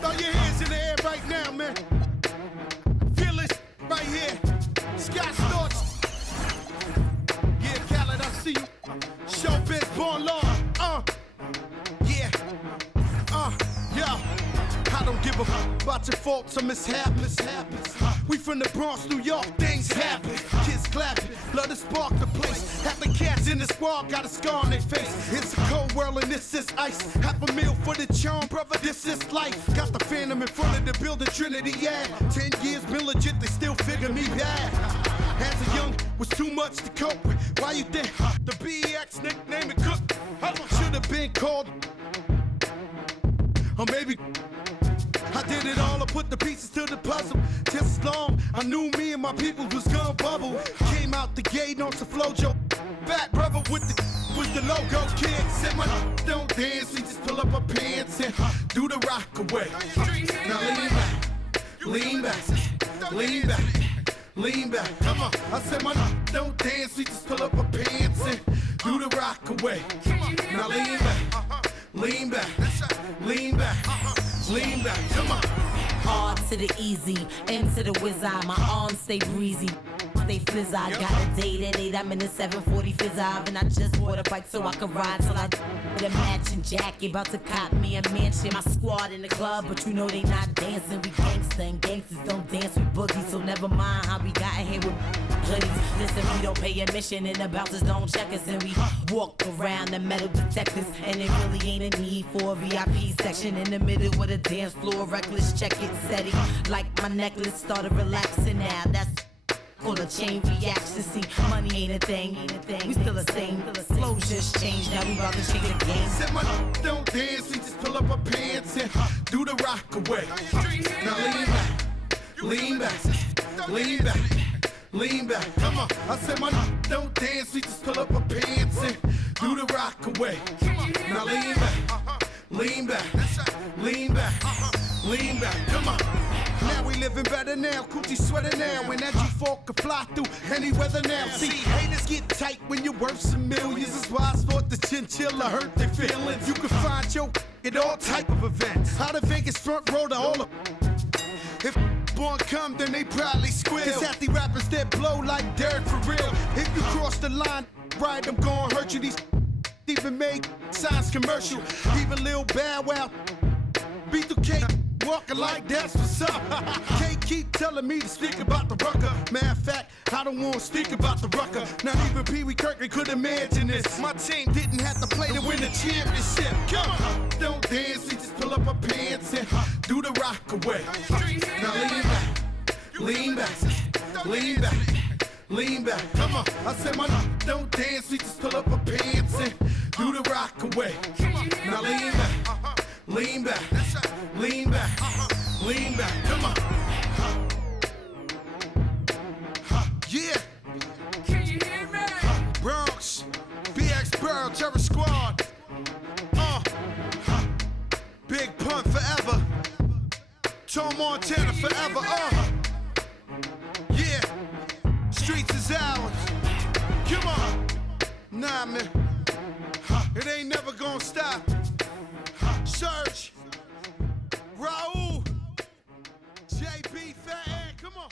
Throw your hands in the air right now, man. Feel it right here. Scott Storch. Yeah, Khaled, I see you. Showbiz, born law. Yeah. Yo. I don't give a fuck about your faults or mishaps. We from the Bronx, New York, things happen. Kids clapping, love to spark the place. Half the cats in the squad got a scar on their face. It's a cold world and this is ice. Half a meal for the charm, brother, this is life. Got the Phantom in front of the building, Trinity, yeah. 10 years been legit, they still figure me bad. As a young, was too much to cope with. Why you think the BEX nickname it Cook? Should have been called, or maybe I did it all, I put the pieces to the puzzle. Just as long, I knew me and my people was gonna bubble. Came out the gate on some flojo. Back brother with the logo kid. Said my don't dance, we just pull up our pants and do the rock away. Now lean back, lean back, lean back. Come on, I said my don't dance, we just pull up our pants and do the rock away. Now lean back, lean back, lean back. Lean back, come on. R to the easy, M to the whiz eye. My arms stay breezy, stay fizz. I got a date at 8, I'm in the 740 fizz and I just bought a bike so I can ride till I with a matching jacket. About to cop me a mansion. My squad in the club, but you know they not dancing. We gangsta and gangsters don't dance with boogies, so never mind how we got in here with hoodies. Listen, we don't pay admission and the bouncers don't check us, and we walk around the metal detectors. And it really ain't a need for a VIP section in the middle with a dance floor. Reckless, check it, steady. Like my necklace started relaxing now. That's called a chain reaction. See, money ain't a thing. We still the same. Flows just changed. Now we about to change the game. Said my don't dance, we just pull up our pants and do the rock away. Now lean back, lean back, lean back. Come on, I said my don't dance, we just pull up our pants and do the rock away. Now lean back, lean back, lean back, lean back. Come on. Now we living better now, coochie sweater now, and that G4 can fly through any weather now. See, haters get tight when you're worth some millions. That's why I thought the chinchilla hurt their feelings. You can find your at all type of events. Out of Vegas front row to all of. If born come, then they probably squeal. Cause half the rappers that blow like Derek for real. If you cross the line, right, I'm gon' hurt you. These even made signs commercial. Even Lil Bow Wow, B2K. Walking like that's what's up. Can't keep telling me to speak about the rucker. Matter of fact, I don't want to speak about the rucker. Not even Pee Wee Kirkland could imagine this. My team didn't have to play to win the championship. Come on, don't dance, we just pull up our pants and do the rock away. Now lean back, lean back, lean back. Come on, I said my don't dance, we just pull up our pants and do the rock away. Now lean back. Lean back, lean back, lean back, come on. Yeah. Can you hear me? Bronx, BX Burrow, Terror Squad. Big Pun forever. Tom Montana forever. Yeah. Streets is ours. Come on. Nah, man. It ain't never gonna stop. Search, Raul, JB, Fat Ed, come on.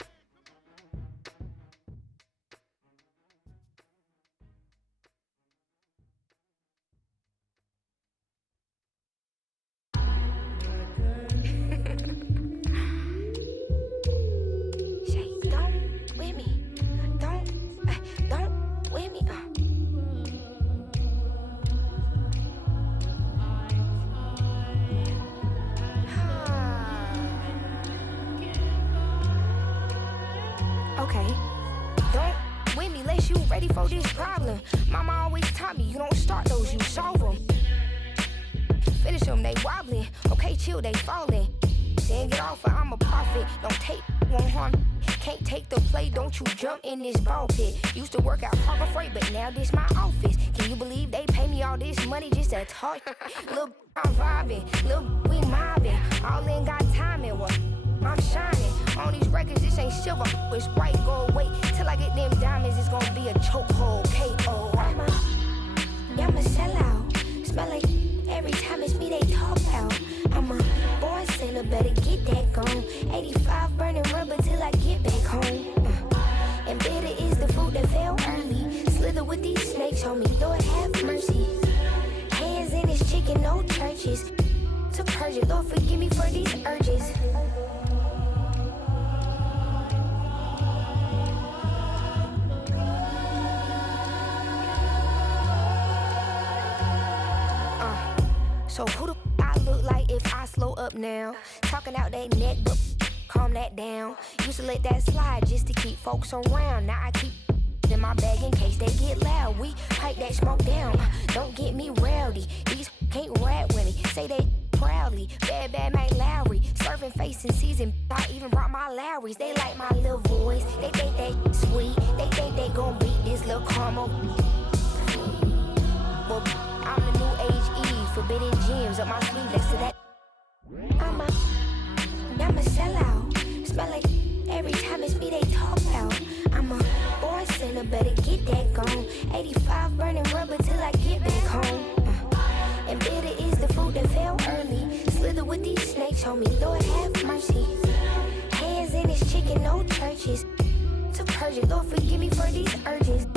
Ready for this problem. Mama always taught me you don't start those, you solve them. Finish them, they wobbling. Okay, chill, they falling. Then get off, I'm a prophet. Don't take, won't harm. Can't take the play, don't you jump in this ball pit. Used to work out Harbor Freight, but now this my office. Can you believe they pay me all this money just to talk? Lil' I'm vibing, lil' we mobbing. All in got timing, what? I'm shining. On these records, this ain't silver, it's bright gold. Wait till I get them diamonds, it's gonna be a chokehold. K.O. I'm a sellout. Smell like every time it's me they talk out. I'm a better get that gone. 85 burning rubber till I get back home. And bitter is the fruit that fell early. Slither with these snakes, homie, Lord have mercy. Hands in his chicken, no churches. To purge it, Lord forgive me for these urges. So who the I look like if I slow up now? Talking out that neck, but calm that down. Used to let that slide just to keep folks around. Now I keep in my bag in case they get loud. We pipe that smoke down. Don't get me rowdy. These can't rap with me. Say they proudly. Bad Mike Lowry. Serving face in season. I even brought my Lowrys. They like my little voice. They think they sweet. They think they gon' beat this little caramel. Well, I'm the new age Eve. Forbidden gems up my sleeve. Next to that, I'm a sellout. Smell like every time it's me they talk about. I'm a born sinner, better get that gone. 85 burning rubber till I get back home. And bitter is the fruit that fell early. Slither with these snakes, homie, Lord have mercy. Hands in his chicken, no churches. To purge it, Lord forgive me for these urges.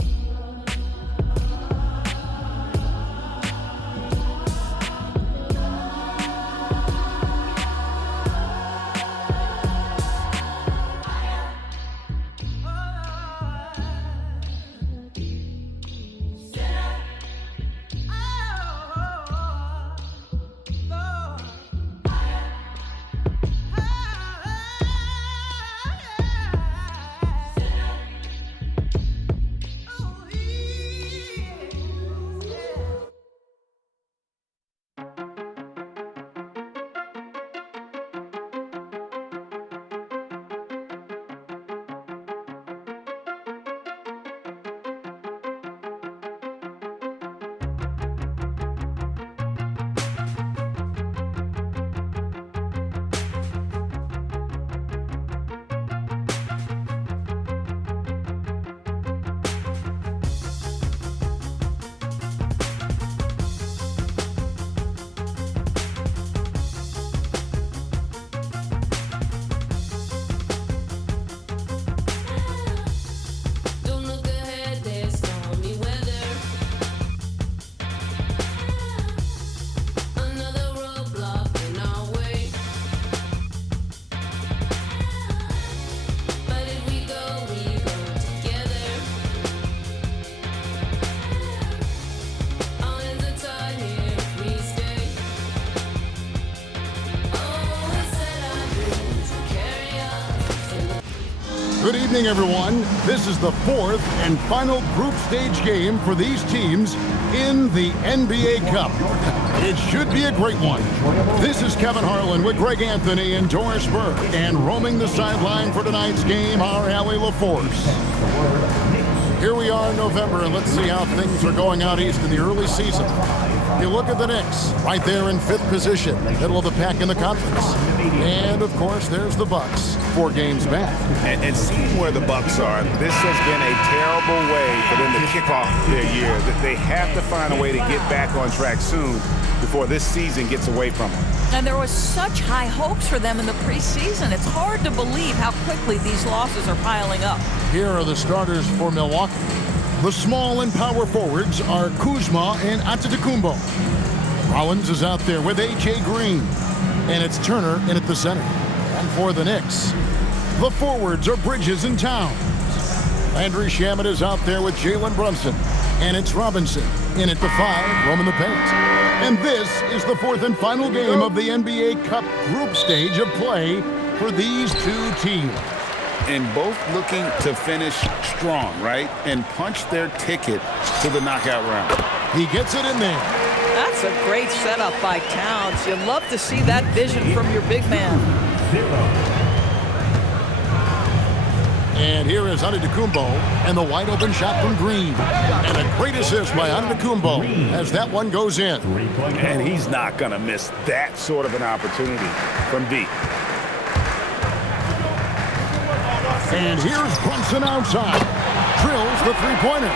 Good evening, everyone. This is the fourth and final group stage game for these teams in the NBA Cup. It should be a great one. This is Kevin Harlan with Greg Anthony and Doris Burke, and roaming the sideline for tonight's game, our Allie LaForce. Here we are in November, and let's see how things are going out east in the early season. You look at the Knicks, right there in 5th position, middle of the pack in the conference. And, of course, there's the Bucks, 4 games back. And seeing where the Bucks are, this has been a terrible way for them to kick off their year. They have to find a way to get back on track soon before this season gets away from them. And there was such high hopes for them in the preseason. It's hard to believe how quickly these losses are piling up. Here are the starters for Milwaukee. The small and power forwards are Kuzma and Antetokounmpo. Rollins is out there with A.J. Green. And it's Turner in at the center. And for the Knicks, the forwards are Bridges and Towns. Landry Shamet is out there with Jalen Brunson. And it's Robinson in at the 5, roaming the paint. And this is the 4th and final game of the NBA Cup group stage of play for these two teams. And both looking to finish strong, right? And punch their ticket to the knockout round. He gets it in there. That's a great setup by Towns. You love to see that vision from your big man. And here is Antetokounmpo, and the wide open shot from Green. And a great assist by Antetokounmpo as that one goes in. And he's not going to miss that sort of an opportunity from deep. And here's Brunson outside. Drills the three-pointer.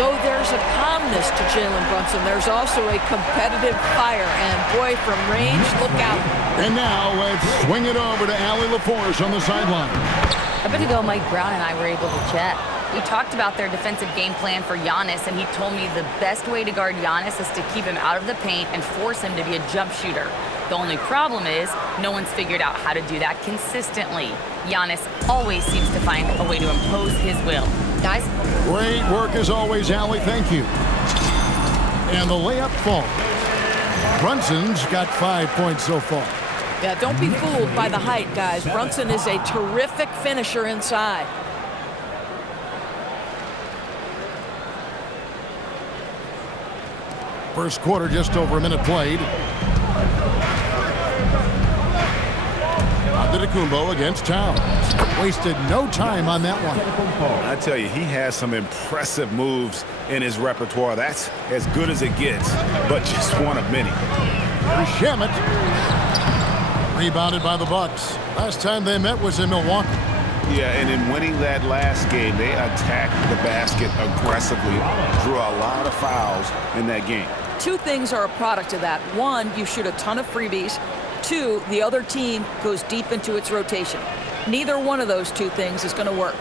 Though there's a calmness to Jalen Brunson, there's also a competitive fire. And boy, from range, look out. And now let's swing it over to Allie LaForce on the sideline. A bit ago, Mike Brown and I were able to chat. We talked about their defensive game plan for Giannis, and he told me the best way to guard Giannis is to keep him out of the paint and force him to be a jump shooter. The only problem is no one's figured out how to do that consistently. Giannis always seems to find a way to impose his will. Guys? Great work as always, Allie. Thank you. And the layup falls. Brunson's got 5 points so far. Yeah, don't be fooled by the height, guys. Brunson is a terrific finisher inside. First quarter, just over a minute played. Antetokounmpo against Towns. Wasted no time on that one. I tell you, he has some impressive moves in his repertoire. That's as good as it gets, but just one of many. Shamet. Rebounded by the Bucks. Last time they met was in Milwaukee. Yeah, and in winning that last game, they attacked the basket aggressively, drew a lot of fouls in that game. Two things are a product of that. One, you shoot a ton of freebies. Two, the other team goes deep into its rotation. Neither one of those two things is going to work.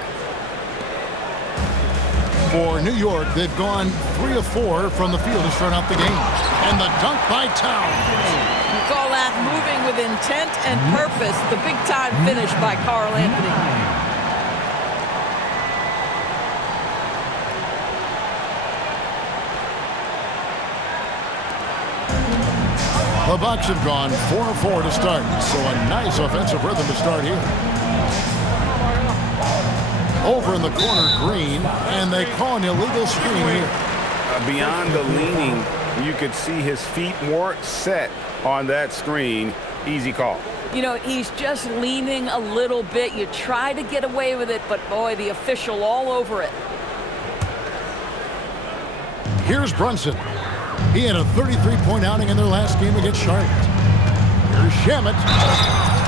For New York, they've gone 3 of 4 from the field to start out the game. And the dunk by Towns. You call that moving with intent and purpose. The big-time finish by Karl Anthony. The Bucks have gone 4 of 4 to start, so a nice offensive rhythm to start here. Over in the corner, Green, and they call an illegal screen here. Beyond the leaning, you could see his feet weren't set on that screen. Easy call. You know, he's just leaning a little bit. You try to get away with it, but boy, the official all over it. Here's Brunson. He had a 33-point outing in their last game against Charlotte. Here's Shamet.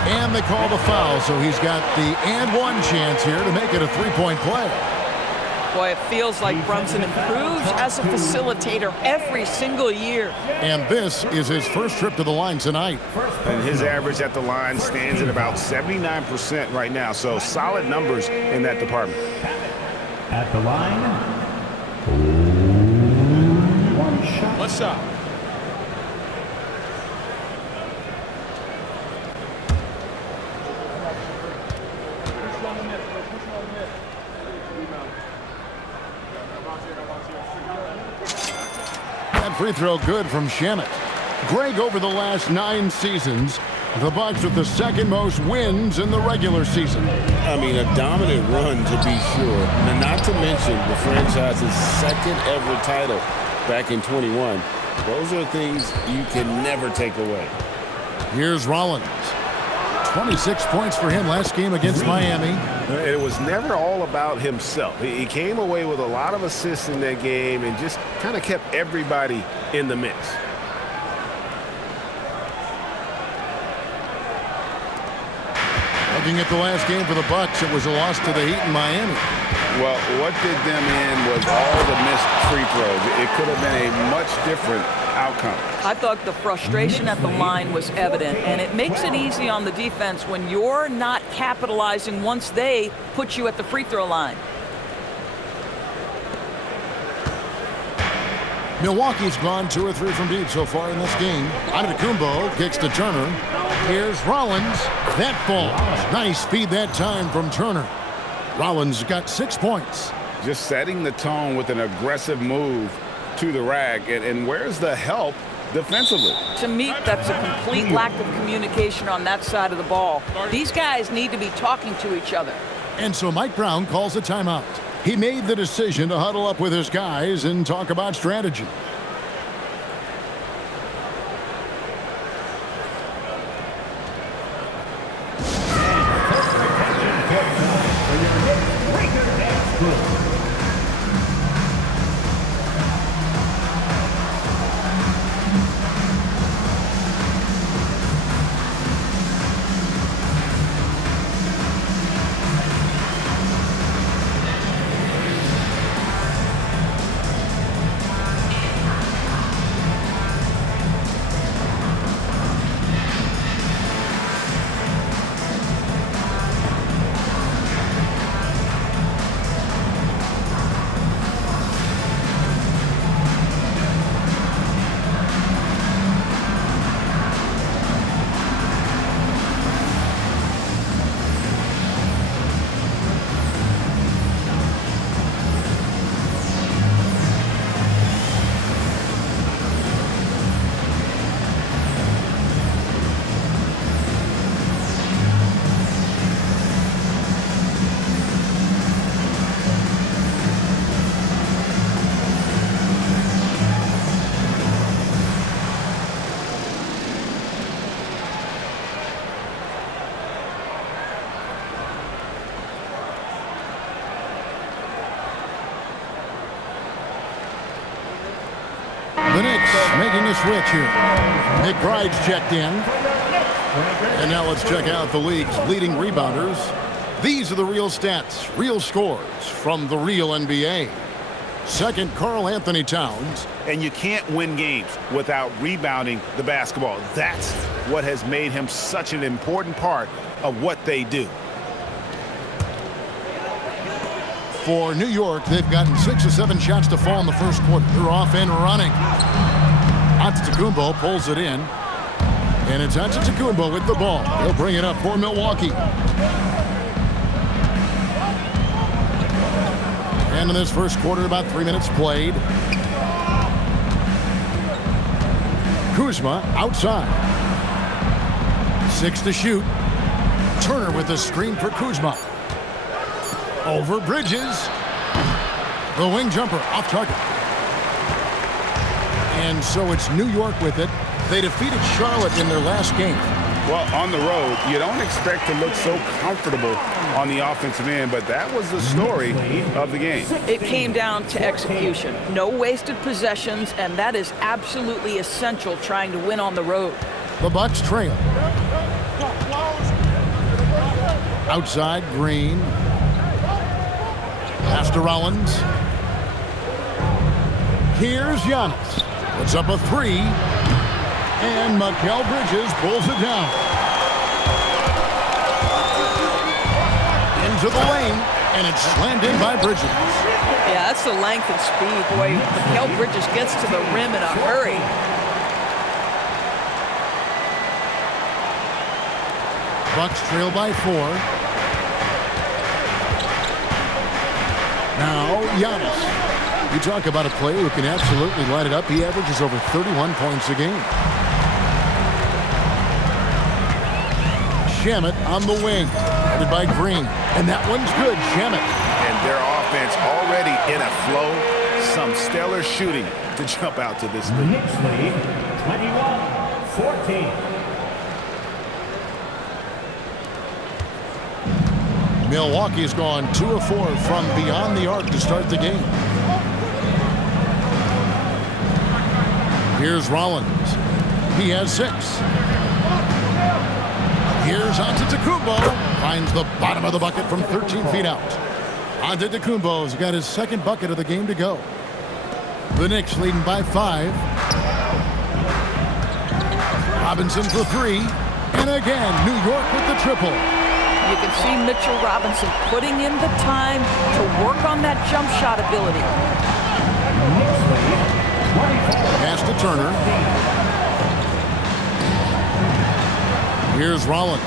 And they call the foul, so he's got the and one chance here to make it a 3-point play. Boy, it feels like Brunson improves as a facilitator every single year. And this is his first trip to the line tonight. And his average at the line stands at about 79% right now, so solid numbers in that department. At the line, one shot. What's up? That free throw good from Shamet. Greg, over the last 9 seasons, the Bucks with the second most wins in the regular season. I mean, a dominant run to be sure. And not to mention the franchise's second ever title back in 21. Those are things you can never take away. Here's Rollins. 26 points for him last game against Miami. It was never all about himself. He came away with a lot of assists in that game and just kind of kept everybody in the mix. Looking at the last game for the Bucks, it was a loss to the Heat in Miami. Well, what did them in was all the missed free throws. It could have been a much different outcome. I thought the frustration at the line was evident, and it makes it easy on the defense when you're not capitalizing once they put you at the free throw line. Milwaukee's gone 2 or 3 from deep so far in this game. Antetokounmpo kicks to Turner. Here's Rollins. That falls. Nice feed that time from Turner. Rollins got 6 points. Just setting the tone with an aggressive move to the rack. And where's the help defensively? To me, that's a complete lack of communication on that side of the ball. These guys need to be talking to each other. And so Mike Brown calls a timeout. He made the decision to huddle up with his guys and talk about strategy. The Knicks making a switch here. McBride's checked in. And now let's check out the league's leading rebounders. These are the real stats, real scores from the real NBA. Second, Karl Anthony Towns. And you can't win games without rebounding the basketball. That's what has made him such an important part of what they do. For New York, they've gotten 6 of 7 shots to fall in the first quarter. They're off and running. Antetokounmpo pulls it in. And it's Antetokounmpo with the ball. He'll bring it up for Milwaukee. And in this first quarter, about 3 minutes played. Kuzma outside. 6 to shoot. Turner with the screen for Kuzma. Over Bridges. The wing jumper off target. And so it's New York with it. They defeated Charlotte in their last game. Well, on the road, you don't expect to look so comfortable on the offensive end, but that was the story of the game. It came down to execution. No wasted possessions, and that is absolutely essential trying to win on the road. The Bucks trail. Outside, Green. Pass to Rollins. Here's Giannis. Puts up a 3. And Mikal Bridges pulls it down. Into the lane, and it's slammed in by Bridges. Yeah, that's the length and speed. Boy, Mikal Bridges gets to the rim in a hurry. Bucks trail by 4. Now, Giannis. You talk about a player who can absolutely light it up. He averages over 31 points a game. Shamet on the wing, headed by Green. And that one's good, Shamet. And their offense already in a flow. Some stellar shooting to jump out to this lead. Knicks lead 21-14. Milwaukee's gone 2 of 4 from beyond the arc to start the game. Here's Rollins. He has 6. Here's Antetokounmpo. Finds the bottom of the bucket from 13 feet out. Antetokounmpo's got his second bucket of the game to go. The Knicks leading by 5. Robinson for 3. And again, New York with the triple. You can see Mitchell Robinson putting in the time to work on that jump shot ability. Pass to Turner. Here's Rollins.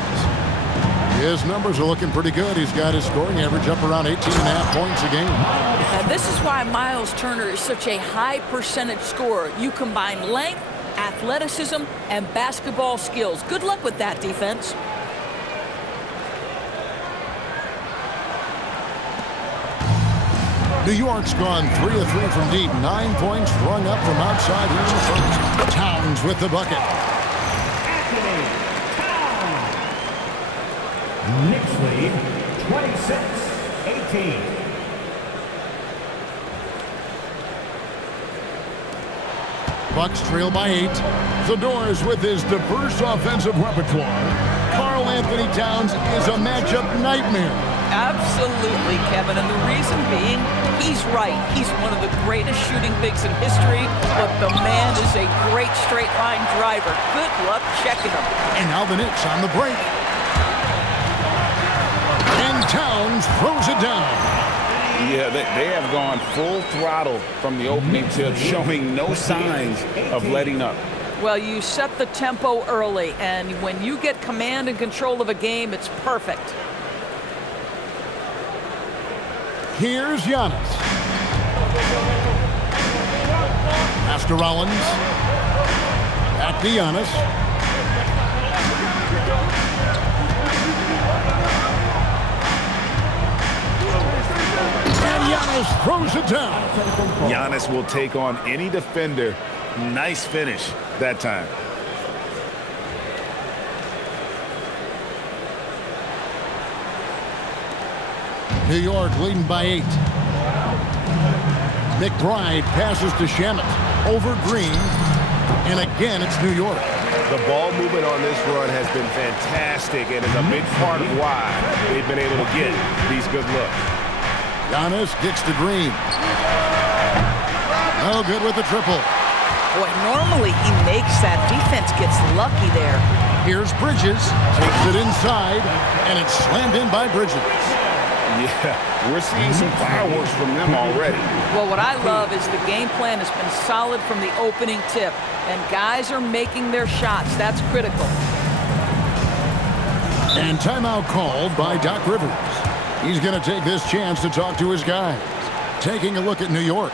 His numbers are looking pretty good. He's got his scoring average up around 18.5 points a game. And this is why Miles Turner is such a high percentage scorer. You combine length, athleticism, and basketball skills. Good luck with that, defense. New York's gone 3 of 3 from deep. 9 points rung up from outside here in the first. Towns with the bucket. Knicks lead 26-18. Bucks trail by 8. The Doors with his diverse offensive repertoire. Karl Anthony Towns is a matchup nightmare. Absolutely, Kevin, and the reason being, he's right. He's one of the greatest shooting bigs in history, but the man is a great straight-line driver. Good luck checking him. And now the Knicks on the break. And Towns throws it down. Yeah, they have gone full throttle from the opening tip, showing no signs of letting up. Well, you set the tempo early, and when you get command and control of a game, it's perfect. Here's Giannis. Pass to Rollins. Back to Giannis. And Giannis throws it down. Giannis will take on any defender. Nice finish that time. New York leading by 8. McBride passes to Shamet. over Green. And again, it's New York. The ball movement on this run has been fantastic and is a big part of why they've been able to get these good looks. Giannis kicks to Green. Oh, good with the triple. Boy, normally he makes that. Defense gets lucky there. Here's Bridges. Takes it inside, and it's slammed in by Bridges. Yeah, we're seeing some fireworks from them already. Well, what I love is the game plan has been solid from the opening tip, and guys are making their shots. That's critical. And timeout called by Doc Rivers. He's going to take this chance to talk to his guys. Taking a look at New York.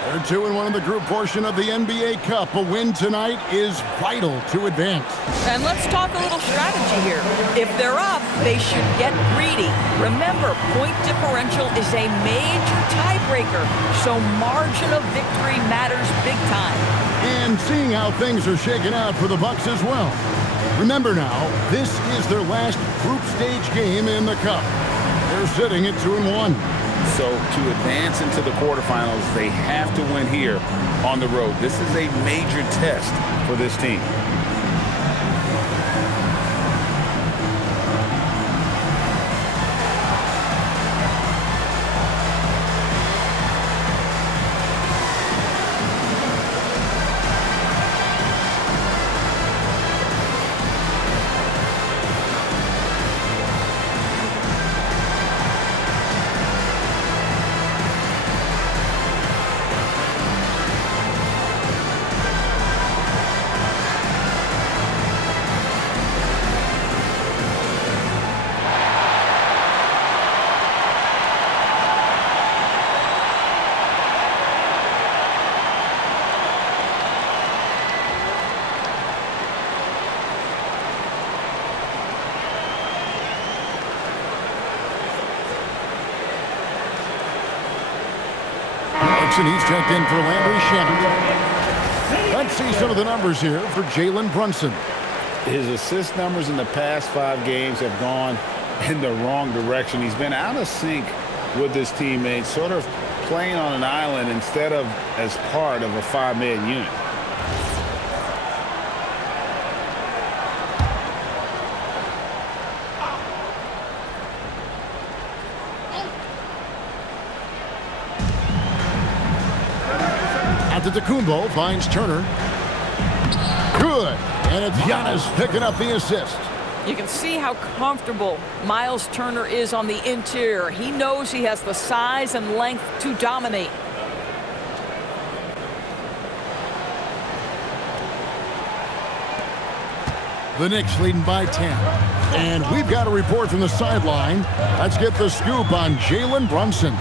They're 2-1 in the group portion of the NBA Cup. A win tonight is vital to advance. And let's talk a little strategy here. If they're up, they should get greedy. Remember, point differential is a major tiebreaker, so margin of victory matters big time. And seeing how things are shaking out for the Bucks as well. Remember now, this is their last group stage game in the Cup. They're sitting at 2-1. So to advance into the quarterfinals, they have to win here on the road. This is a major test for this team. And he's checked in for Landry Shamet. Let's see some of the numbers here for Jalen Brunson. His assist numbers in the past 5 games have gone in the wrong direction. He's been out of sync with his teammates, sort of playing on an island instead of as part of a 5-man unit. Antetokounmpo finds Turner. Good. And it's Giannis picking up the assist. You can see how comfortable Miles Turner is on the interior. He knows he has the size and length to dominate. The Knicks leading by 10. And we've got a report from the sideline. Let's get the scoop on Jalen Brunson.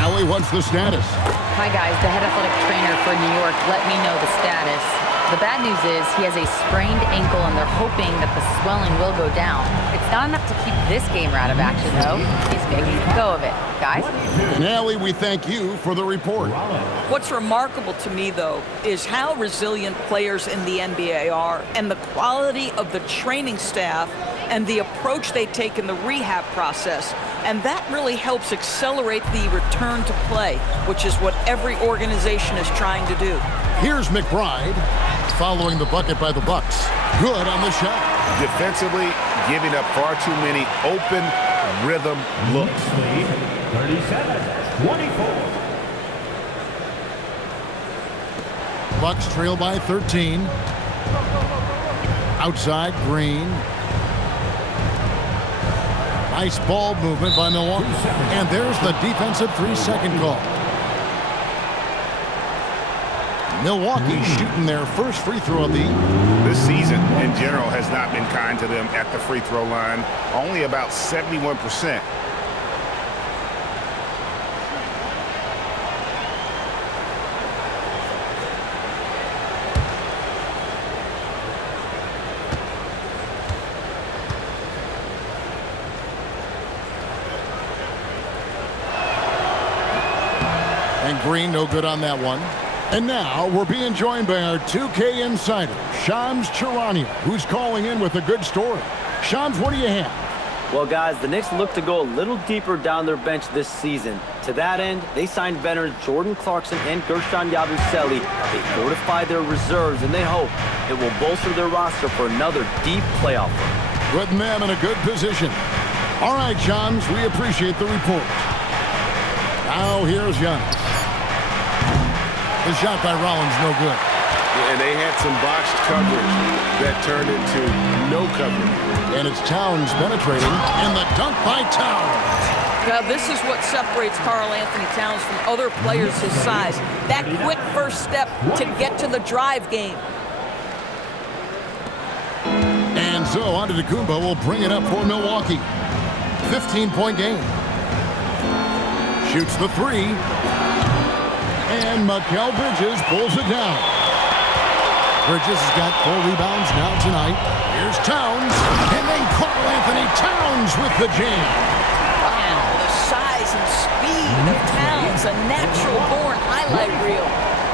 Allie, what's the status? Hi, guys. The head athletic trainer for New York let me know the status. The bad news is he has a sprained ankle, and they're hoping that the swelling will go down. It's not enough to keep this game out of action, though. He's making a go of it. Guys? And Allie, we thank you for the report. What's remarkable to me, though, is how resilient players in the NBA are, and the quality of the training staff and the approach they take in the rehab process. And that really helps accelerate the return to play, which is what every organization is trying to do. Here's McBride following the bucket by the Bucks. Good on the shot. Defensively, giving up far too many open rhythm looks. 37-24. Bucks trail by 13. Outside, Green. Nice ball movement by Milwaukee. And there's the defensive 3-second call. Milwaukee shooting their first free throw of the This season, in general, has not been kind to them at the free throw line. Only about 71%. And Green no good on that one. And now we're being joined by our 2K insider, Shams Charania, who's calling in with a good story. Shams, what do you have? Well, guys, the Knicks look to go a little deeper down their bench this season. To that end, they signed veterans Jordan Clarkson and Gershon Yabusele. They fortified their reserves, and they hope it will bolster their roster for another deep playoff run. Putting them in a good position. All right, Johns, we appreciate the report. Now here's Giannis. The shot by Rollins, no good. Yeah, and they had some botched coverage that turned into no coverage. And it's Towns penetrating, and the dunk by Towns. Now, this is what separates Karl Anthony Towns from other players his size. That quick first step to get to the drive game. And so Antetokounmpo will bring it up for Milwaukee. 15-point game. Shoots the three. And Mikal Bridges pulls it down. Bridges has got 4 rebounds now tonight. Here's Towns. And then Karl Anthony Towns with the jam. Wow, the size and speed of Towns, a natural-born highlight reel.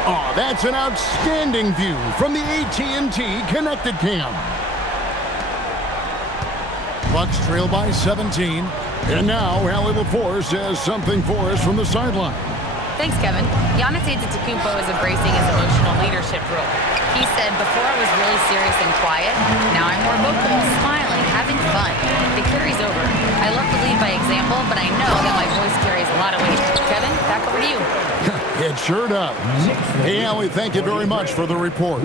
Oh, that's an outstanding view from the AT&T Connected Cam. Bucks trail by 17. And now Allie LaForce has something for us from the sideline. Thanks, Kevin. Giannis Antetokounmpo is embracing his emotional leadership role. He said, before I was really serious and quiet, now I'm more vocal, smiling, having fun. It carries over. I love to lead by example, but I know that my voice carries a lot of weight. Kevin, back over to you. It sure does. Hey, Allie, thank you very much for the report.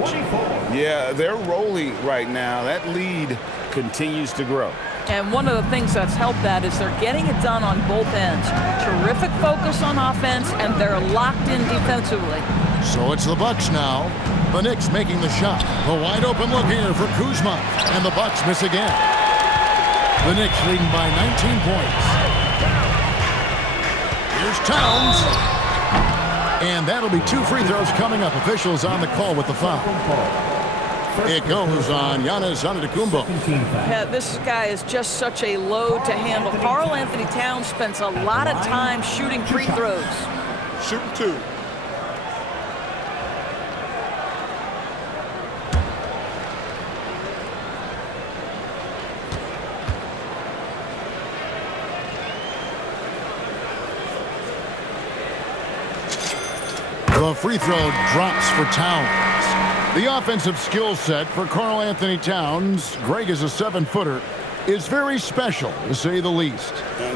Yeah, they're rolling right now. That lead continues to grow. And one of the things that's helped that is they're getting it done on both ends. Terrific focus on offense, and they're locked in defensively. So it's the Bucks now. The Knicks making the shot. The wide open look here for Kuzma. And the Bucks miss again. The Knicks leading by 19 points. Here's Towns. And that'll be 2 free throws coming up. Officials on the call with the foul. It goes on Giannis Antetokounmpo. Yeah, this guy is just such a load to handle. Karl Anthony Towns spends a lot of time shooting free throws. Shoot 2. The free throw drops for Towns. The offensive skill set for Karl Anthony Towns, Greg is a 7-footer, is very special, to say the least.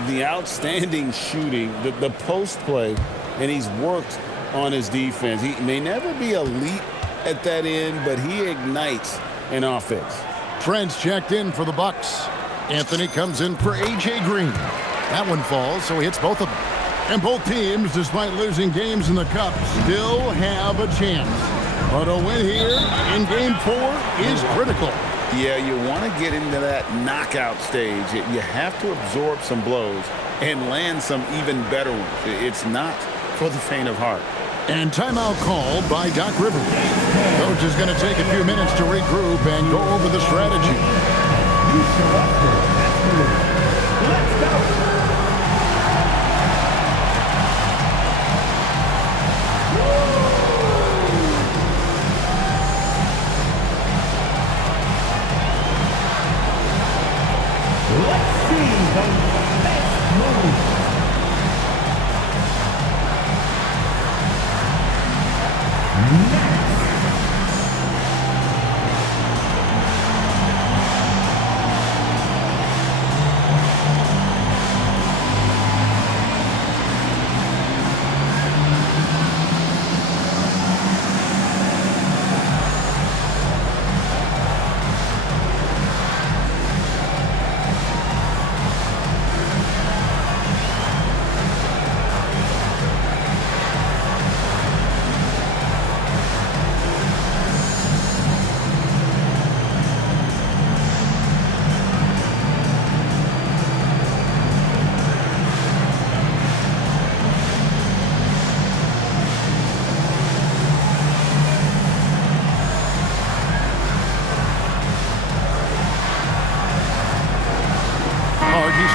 The outstanding shooting, the post play, and he's worked on his defense. He may never be elite at that end, but he ignites an offense. Trent's checked in for the Bucks. Anthony comes in for A.J. Green. That one falls, so he hits both of them. And both teams, despite losing games in the Cup, still have a chance. But a win here in Game 4 is critical. Yeah, you want to get into that knockout stage. You have to absorb some blows and land some even better ones. It's not for the faint of heart. And timeout called by Doc Rivers. Coach is going to take a few minutes to regroup and go over the strategy. Let's go. Let's see the best move.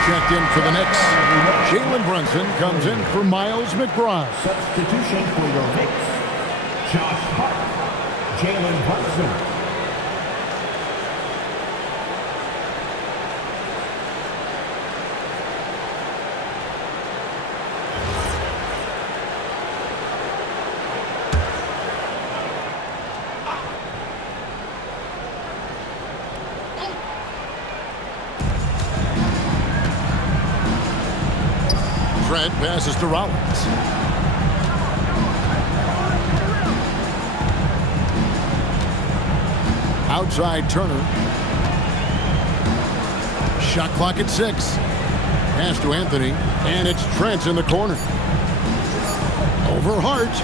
Checked in for the Knicks. Jalen Brunson comes in for Miles McBride. Substitution for your Knicks. Josh Hart. Jalen Brunson. Trent passes to Rollins. Outside Turner. Shot clock at 6. Pass to Anthony, and it's Trent in the corner. Over Hart.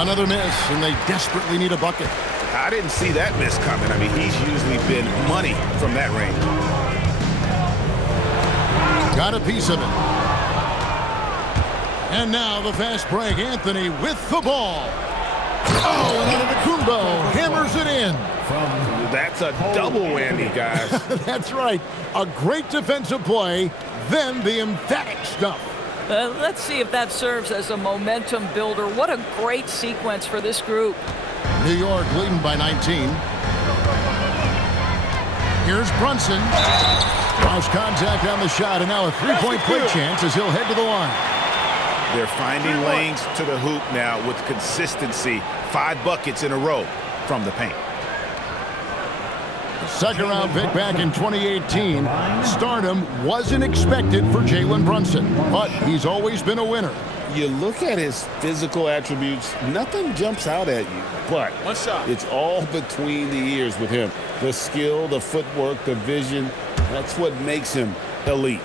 Another miss, and they desperately need a bucket. I didn't see that miss coming. I mean, he's usually been money from that range. Got a piece of it. And now the fast break. Anthony with the ball. Oh, and Antetokounmpo hammers it in. That's a double whammy, guys. That's right. A great defensive play, then the emphatic stuff. Let's see if that serves as a momentum builder. What a great sequence for this group. New York leading by 19. Here's Brunson. Lost contact on the shot, and now a three-point play chance as he'll head to the line. They're finding lanes to the hoop now with consistency. 5 buckets in a row from the paint. Second round pick back in 2018. Stardom wasn't expected for Jalen Brunson, but he's always been a winner. You look at his physical attributes, nothing jumps out at you, but it's all between the ears with him. The skill, the footwork, the vision, that's what makes him elite.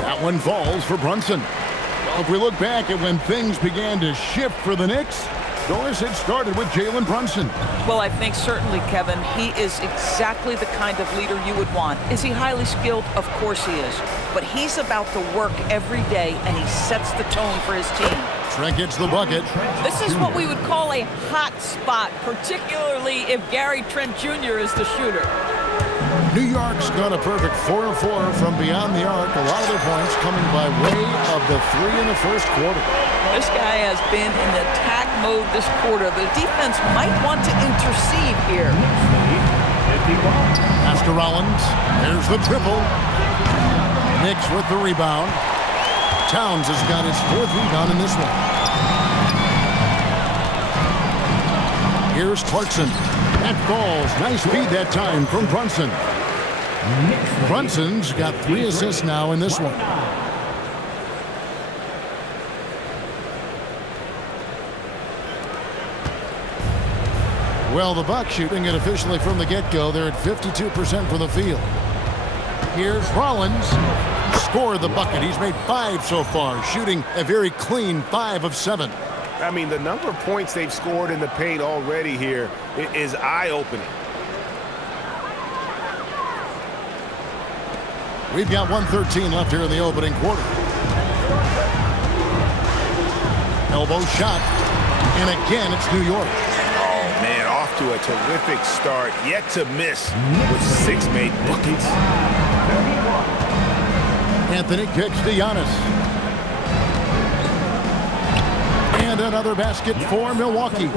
That one falls for Brunson. Well, if we look back at when things began to shift for the Knicks, Doris, it started with Jalen Brunson. Well, I think certainly, Kevin, he is exactly the kind of leader you would want. Is he highly skilled? Of course he is. But he's about the work every day, and he sets the tone for his team. Trent gets the bucket. This is what we would call a hot spot, particularly if Gary Trent Jr. is the shooter. New York's got a perfect 4 of 4 from beyond the arc. A lot of their points coming by way of the 3 in the first quarter. This guy has been in attack mode this quarter. The defense might want to intercede here. Pass to Rollins. There's the triple. Knicks with the rebound. Towns has got his 4th rebound in this one. Here's Clarkson. That falls. Nice feed that time from Brunson. Brunson's got 3 assists now in this one. Well, the Bucks shooting it officially from the get-go. They're at 52% from the field. Here's Rollins. Scored the bucket. He's made 5 so far, shooting a very clean 5 of 7. I mean, the number of points they've scored in the paint already here is eye-opening. We've got 1:13 left here in the opening quarter. Elbow shot. And again, it's New York. Oh, man, off to a terrific start. Yet to miss with 6 made buckets. Anthony kicks to Giannis. And another basket for Milwaukee.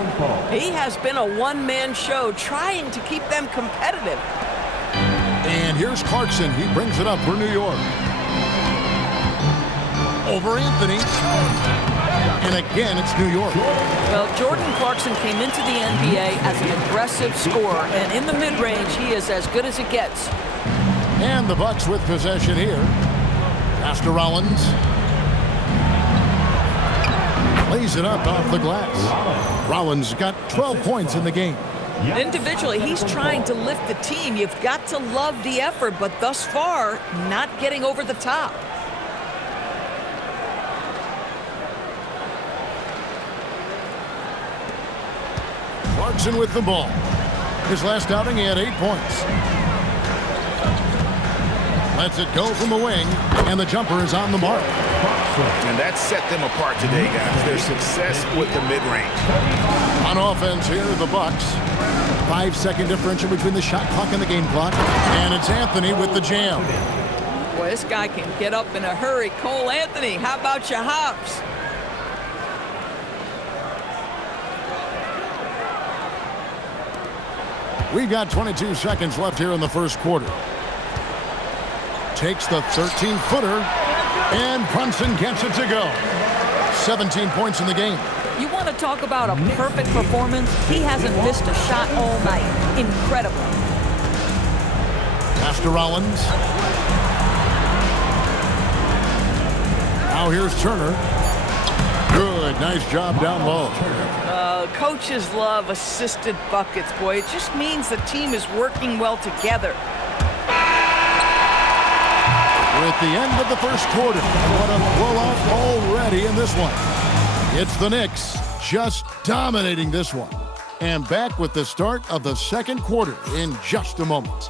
He has been a one-man show trying to keep them competitive. And here's Clarkson. He brings it up for New York. Over Anthony. And again, it's New York. Well, Jordan Clarkson came into the NBA as an aggressive scorer, and in the mid-range, he is as good as it gets. And the Bucks with possession here. Pass to Rollins. Lays it up off the glass. Rollins got 12 points in the game. Individually, he's trying to lift the team. You've got to love the effort, but thus far, not getting over the top. Clarkson with the ball. His last outing, he had 8 points. Lets it go from the wing, and the jumper is on the mark. And that set them apart today, guys. Their success with the mid-range. On offense here, the Bucks. 5-second differential between the shot clock and the game clock. And it's Anthony with the jam. Boy, this guy can get up in a hurry. Cole Anthony, how about your hops? We've got 22 seconds left here in the first quarter. Takes the 13-footer, and Brunson gets it to go. 17 points in the game. You want to talk about a perfect performance? He hasn't missed a shot all night. Incredible. Pass to Rollins. Now here's Turner. Good, nice job down low. Coaches love assisted buckets, boy. It just means the team is working well together. We're at the end of the first quarter. What a blowout already in this one. It's the Knicks just dominating this one. And back with the start of the second quarter in just a moment.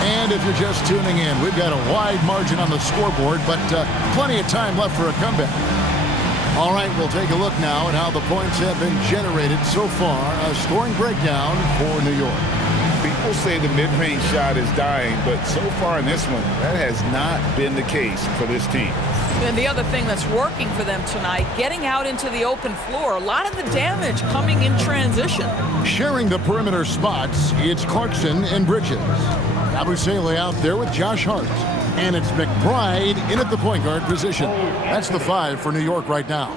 And if you're just tuning in, we've got a wide margin on the scoreboard, but plenty of time left for a comeback. All right, we'll take a look now at how the points have been generated so far. A scoring breakdown for New York. People say the mid-range shot is dying, but so far in this one, that has not been the case for this team. And the other thing that's working for them tonight, getting out into the open floor. A lot of the damage coming in transition. Sharing the perimeter spots, it's Clarkson and Bridges. Abusele out there with Josh Hart. And it's McBride in at the point guard position. That's the 5 for New York right now.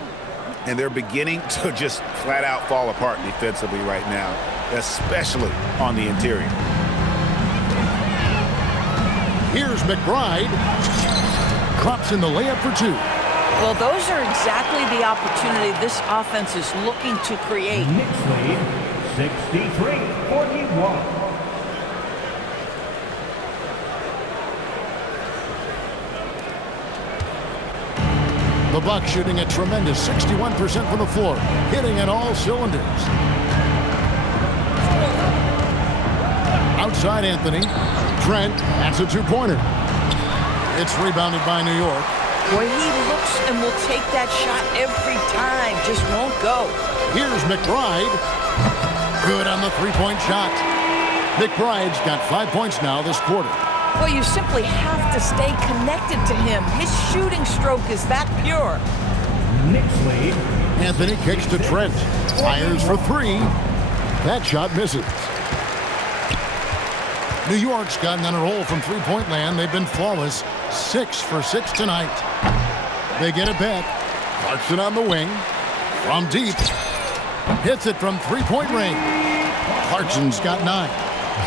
And they're beginning to just flat out fall apart defensively right now, especially on the interior. Here's McBride. Drops in the layup for 2. Well, those are exactly the opportunity this offense is looking to create. Knicks lead 63-41. The Bucks shooting a tremendous 61% from the floor, hitting at all cylinders. Outside Anthony. Trent, that's a 2-pointer. It's rebounded by New York. Boy, he looks and will take that shot every time, just won't go. Here's McBride. Good on the 3-point shot. McBride's got 5 points now this quarter. Well, you simply have to stay connected to him. His shooting stroke is that pure. Knicks lead. Anthony kicks to Trent. Fires for 3. That shot misses. New York's gotten on a roll from three-point land. They've been flawless. 6 for 6 tonight. They get it back. Clarkson on the wing. From deep. Hits it from 3-point range. Clarkson's got 9.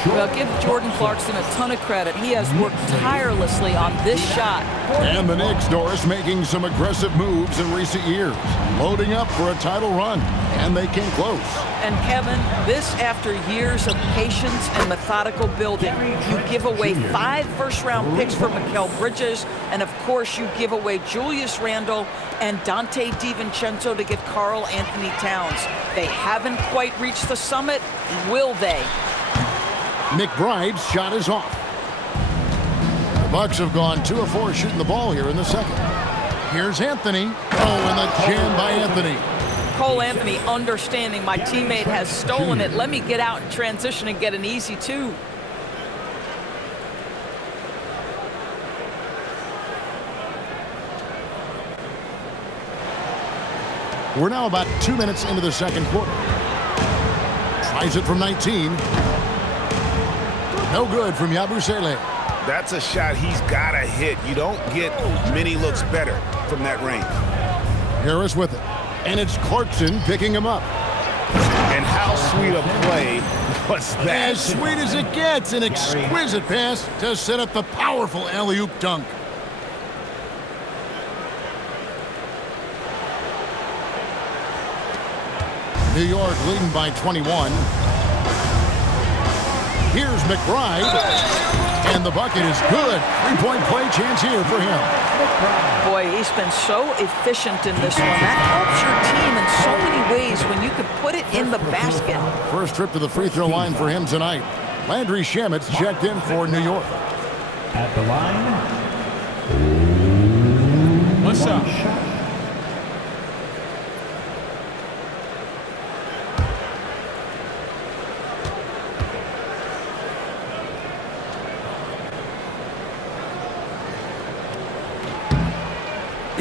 Well, give Jordan Clarkson a ton of credit. He has worked tirelessly on this shot. And the Knicks, Doris, making some aggressive moves in recent years. Loading up for a title run. And they came close. And Kevin, this after years of patience and methodical building. You give away 5 first-round picks for Mikal Bridges, and of course you give away Julius Randle and Dante DiVincenzo to get Karl Anthony Towns. They haven't quite reached the summit, will they? McBride's shot is off. The Bucks have gone 2 of 4 shooting the ball here in the second. Here's Anthony. Oh, and the jam by Anthony. Cole Anthony understanding my teammate has stolen it. Let me get out in transition and get an easy 2. We're now about 2 minutes into the second quarter. Tries it from 19. No good from Yabusele. That's a shot he's got to hit. You don't get many looks better from that range. Harris with it. And it's Clarkson picking him up. And how sweet a play was that? As sweet as it gets. An exquisite pass to set up the powerful alley-oop dunk. New York leading by 21. Here's McBride. And the bucket is good. 3-point play chance here for him. Boy, he's been so efficient in this one. That helps your team in so many ways when you can put it in the basket. First trip to the free throw line for him tonight. Landry Shamit's checked in for New York. At the line. What's up?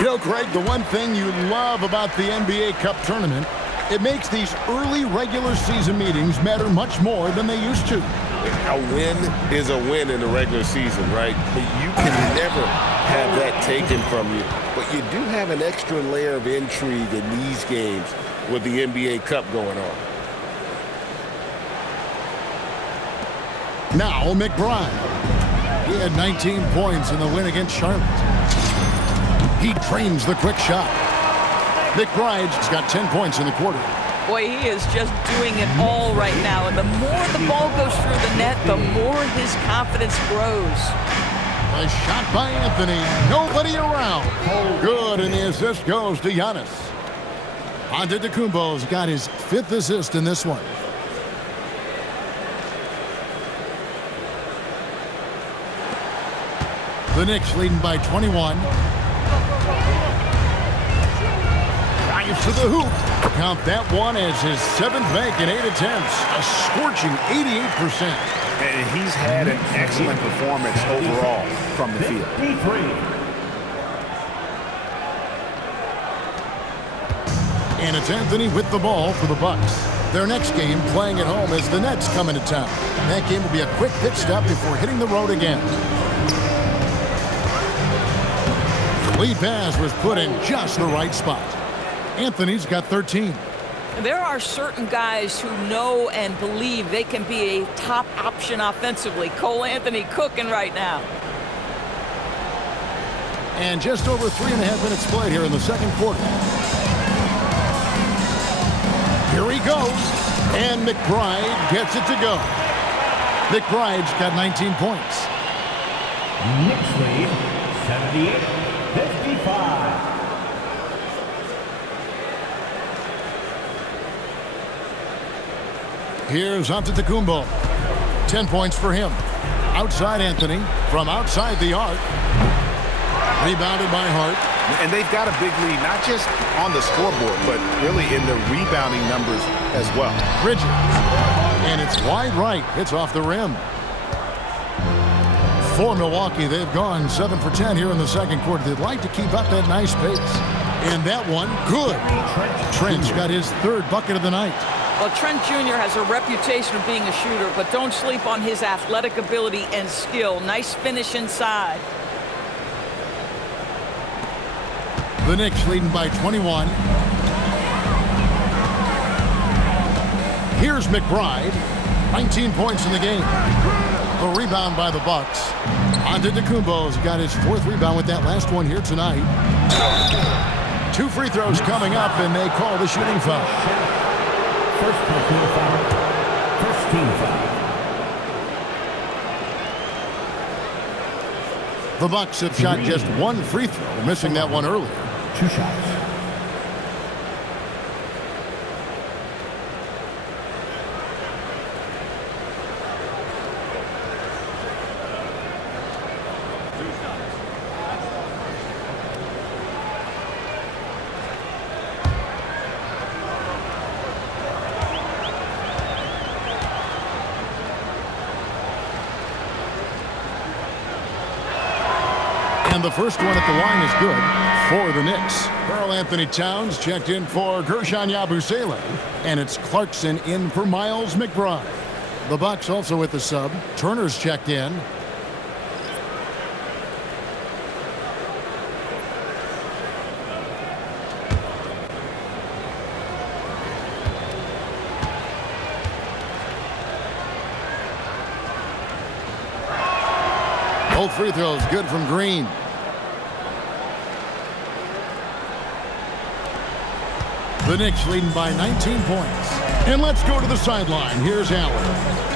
You know, Craig, the one thing you love about the NBA Cup tournament, it makes these early regular season meetings matter much more than they used to. A win is a win in the regular season, right? But you can never have that taken from you. But you do have an extra layer of intrigue in these games with the NBA Cup going on. Now McBride. He had 19 points in the win against Charlotte. He trains the quick shot. McBride's got 10 points in the quarter. Boy, he is just doing it all right now. And the more the ball goes through the net, the more his confidence grows. A shot by Anthony. Nobody around. Good, and the assist goes to Giannis. Antetokounmpo's got his 5th assist in this one. The Knicks leading by 21. Drives to the hoop. Count that one as his 7th make in 8 attempts. A scorching 88%. And he's had an excellent performance overall from the field. And it's Anthony with the ball for the Bucks. Their next game playing at home as the Nets come into town. That game will be a quick pit stop before hitting the road again. Lead pass was put in just the right spot. Anthony's got 13. There are certain guys who know and believe they can be a top option offensively. Cole Anthony cooking right now. And just over 3.5 minutes played here in the second quarter. Here he goes. And McBride gets it to go. McBride's got 19 points. Knicks lead 78-55. Here's Antetokounmpo. 10 points for him. Outside Anthony. From outside the arc. Rebounded by Hart. And they've got a big lead, not just on the scoreboard, but really in the rebounding numbers as well. Bridges. And it's wide right. It's off the rim. For Milwaukee, they've gone 7 for 10 here in the second quarter. They'd like to keep up that nice pace. And that one, good. Trent's got his 3rd bucket of the night. Well, Trent Jr. has a reputation of being a shooter, but don't sleep on his athletic ability and skill. Nice finish inside. The Knicks leading by 21. Here's McBride. 19 points in the game. A rebound by the Bucks. Antetokounmpo's got his 4th rebound with that last one here tonight. 2 free throws coming up, and they call the shooting foul. First personal foul. First team foul. The Bucks have shot just 1 free throw, missing that one earlier. 2 shots. And the first one at the line is good for the Knicks. Karl Anthony Towns checked in for Gershon Yabusele. And it's Clarkson in for Miles McBride. The Bucks also with the sub. Turner's checked in. Both free throws good from Green. The Knicks leading by 19 points. And let's go to the sideline. Here's Allen.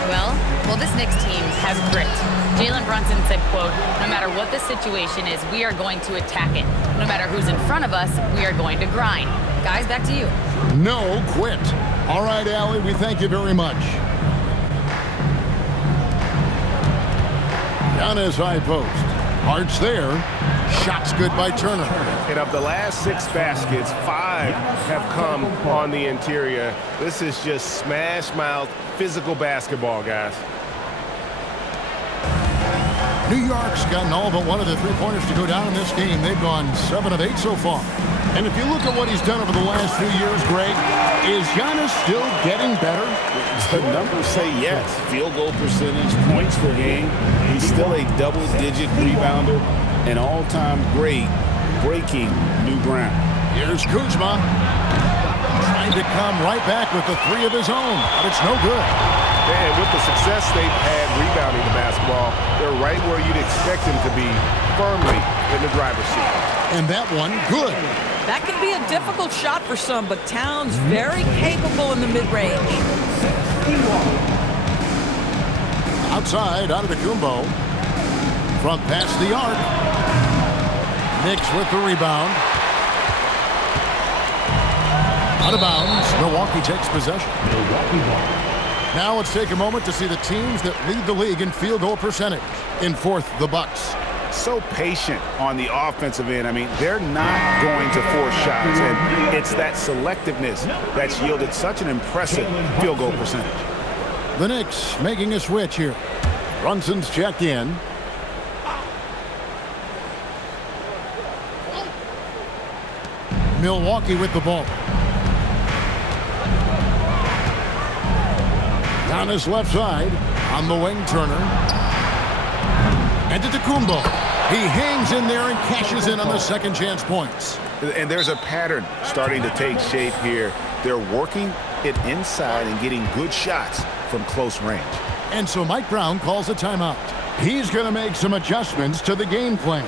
Well, this Knicks team has grit. Jalen Brunson said, quote, no matter what the situation is, we are going to attack it. No matter who's in front of us, we are going to grind. Guys, back to you. No quit. All right, Allie, we thank you very much. Giannis high post. Hart's there. Shots good by Turner. And of the last 6 baskets, 5 have come on the interior. This is just smash mouth, physical basketball, guys. New York's gotten all but one of the three-pointers to go down in this game. They've gone 7 of 8 so far. And if you look at what he's done over the last few years, Greg, is Giannis still getting better? The numbers say yes. Field goal percentage, points per game. He's still a double-digit rebounder, an all-time great, breaking new ground. Here's Kuzma. Trying to come right back with the three of his own, but it's no good. And with the success they've had rebounding the basketball, they're right where you'd expect them to be, firmly in the driver's seat. And that one, good. That can be a difficult shot for some, but Towns very capable in the mid-range. Outside, Antetokounmpo. From past the arc. Knicks with the rebound. Out of bounds. Milwaukee takes possession. Now let's take a moment to see the teams that lead the league in field goal percentage. In fourth, the Bucks. So patient on the offensive end. I mean, they're not going to force shots, and it's that selectiveness that's yielded such an impressive field goal percentage. The Knicks making a switch here. Brunson's checked in. Milwaukee with the ball. Giannis left side on the wing, Turner. Antetokounmpo. He hangs in there and cashes in on the second chance points. And there's a pattern starting to take shape here. They're working it inside and getting good shots from close range. And so Mike Brown calls a timeout. He's going to make some adjustments to the game plan.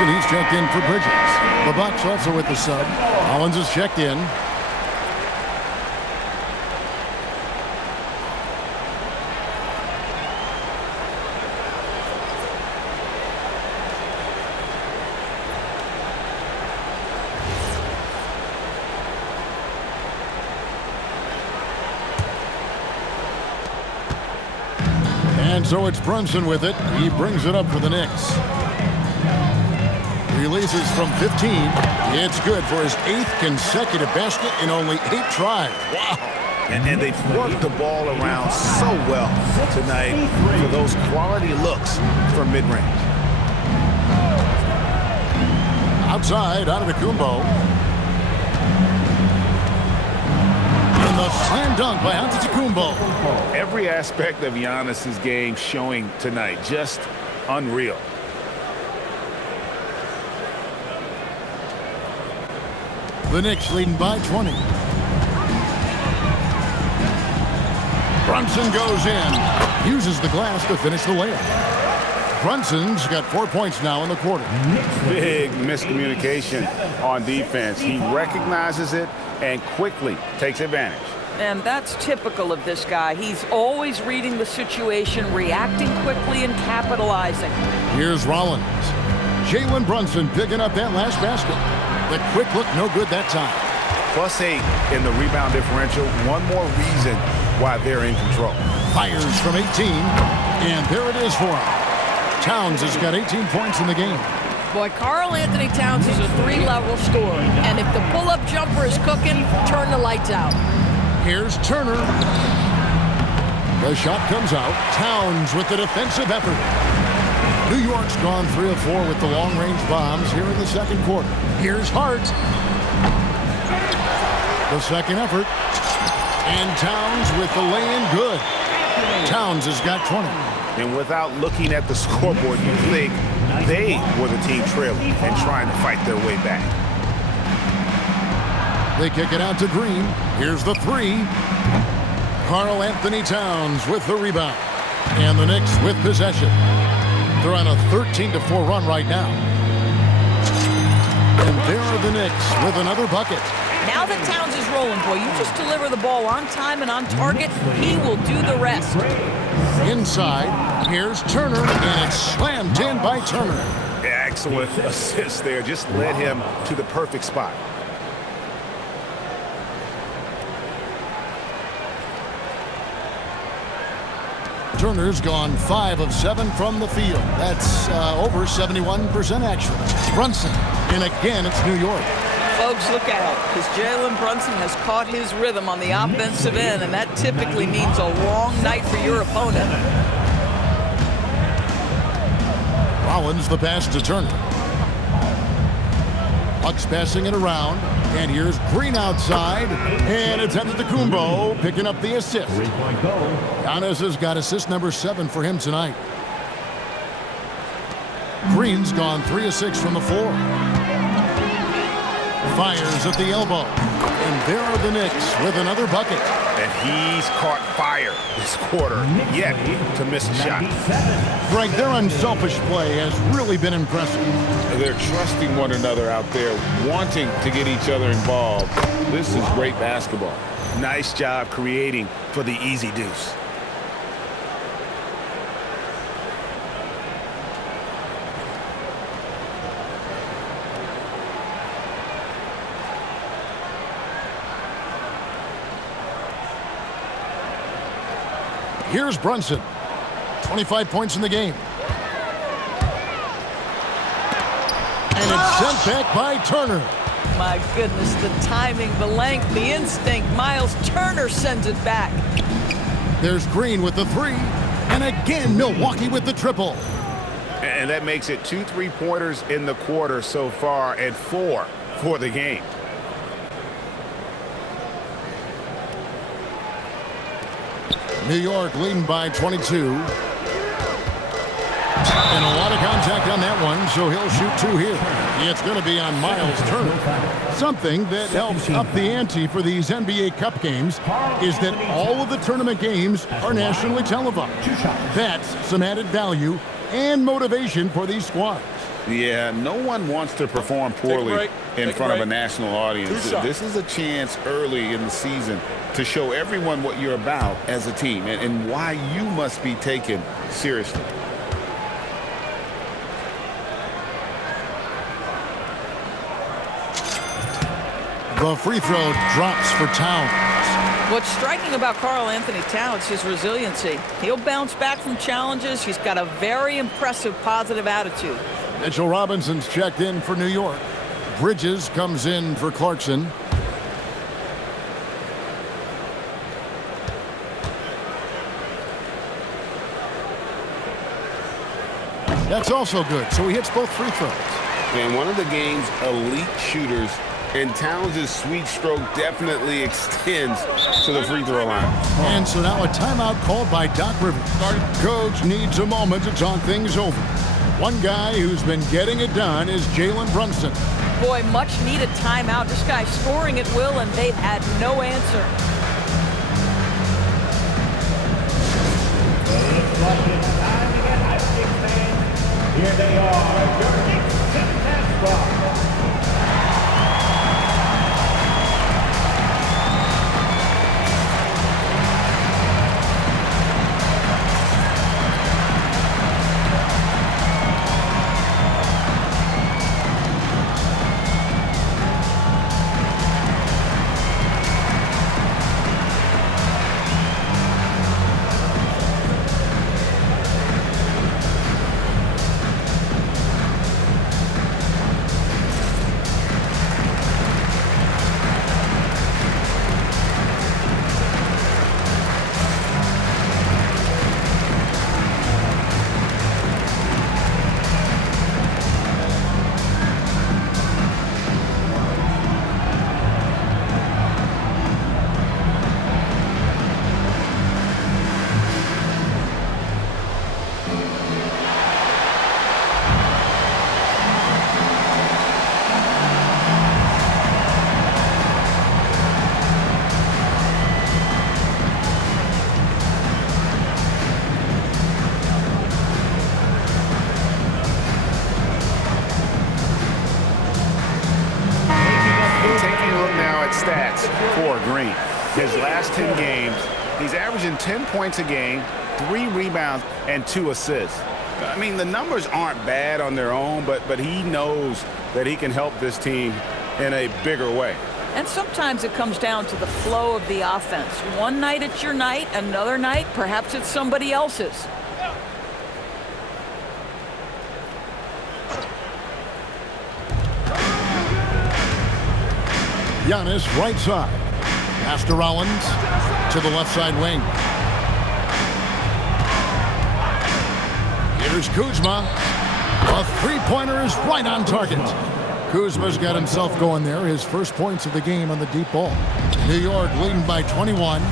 He's checked in for Bridges. The Bucks also with the sub. Collins is checked in. And so it's Brunson with it. He brings it up for the Knicks. Releases from 15. It's good for his 8th consecutive basket in only 8 tries. Wow. And they've worked the ball around so well tonight for those quality looks from mid-range. Outside, Antetokounmpo. And the slam dunk by Antetokounmpo. Every aspect of Giannis's game showing tonight, just unreal. The Knicks leading by 20. Brunson goes in. Uses the glass to finish the layup. Brunson's got 4 points now in the quarter. Big miscommunication on defense. He recognizes it and quickly takes advantage. And that's typical of this guy. He's always reading the situation, reacting quickly, and capitalizing. Here's Rollins. Jalen Brunson picking up that last basket. The quick look, no good that time. +8 in the rebound differential. One more reason why they're in control. Fires from 18, and there it is for him. Towns has got 18 points in the game. Boy, Karl Anthony Towns is a 3-level scorer, and if the pull-up jumper is cooking, turn the lights out. Here's Turner. The shot comes out. Towns with the defensive effort. New York's gone 3 of 4 with the long-range bombs here in the second quarter. Here's Hart. The second effort. And Towns with the lay-in good. Towns has got 20. And without looking at the scoreboard, you think they were the team trailing and trying to fight their way back. They kick it out to Green. Here's the 3. Karl Anthony Towns with the rebound. And the Knicks with possession. They're on a 13-4 run right now. And there are the Knicks with another bucket. Now that Towns is rolling, boy, you just deliver the ball on time and on target, he will do the rest. Inside, here's Turner, and it's slammed in by Turner. Excellent assist there. Just led him to the perfect spot. Turner's gone 5 of 7 from the field. That's over 71% actually. Brunson, and again, it's New York. Folks, look out, because Jalen Brunson has caught his rhythm on the offensive end, and that typically means a long night for your opponent. Rollins the pass to Turner. Bucks passing it around, and here's Green outside, and it's Antetokounmpo picking up the assist. Giannis has got assist number 7 for him tonight. Green's gone 3 of 6 from the floor. Fires at the elbow. And there are the Knicks with another bucket. And he's caught fire this quarter, yet to miss a shot. Greg, their unselfish play has really been impressive. They're trusting one another out there, wanting to get each other involved. This is great basketball. Nice job creating for the easy deuce. Here's Brunson. 25 points in the game. And it's sent back by Turner. My goodness, the timing, the length, the instinct. Miles Turner sends it back. There's Green with the 3. And again, Milwaukee with the triple. And that makes it 2 3-pointers in the quarter so far and 4 for the game. New York leading by 22. And a lot of contact on that one, so he'll shoot 2 here. It's going to be on Miles Turner. Something that helps up the ante for these NBA Cup games is that all of the tournament games are nationally televised. That's some added value and motivation for these squads. Yeah, no one wants to perform poorly in front of a national audience. This is a chance early in the season to show everyone what you're about as a team and why you must be taken seriously. The free throw drops for Towns. What's striking about Karl Anthony Towns is his resiliency. He'll bounce back from challenges. He's got a very impressive positive attitude. Mitchell Robinson's checked in for New York. Bridges comes in for Clarkson. That's also good, so he hits both free throws. And one of the game's elite shooters, and Towns' sweet stroke definitely extends to the free throw line. And so now a timeout called by Doc Rivers. Coach needs a moment to talk things over. One guy who's been getting it done is Jalen Brunson. Boy, much needed timeout. This guy's scoring at will, and they've had no answer. Here they are, your Knicks basketball. stats for Green. His last 10 games, he's averaging 10 points a game, 3 rebounds, and 2 assists. I mean, the numbers aren't bad on their own, but he knows that he can help this team in a bigger way. And sometimes it comes down to the flow of the offense. One night it's your night, another night perhaps it's somebody else's. Giannis right side. Pass to Rollins to the left side wing. Here's Kuzma. A three-pointer is right on target. Kuzma's got himself going there. His first points of the game on the deep ball. New York leading by 21.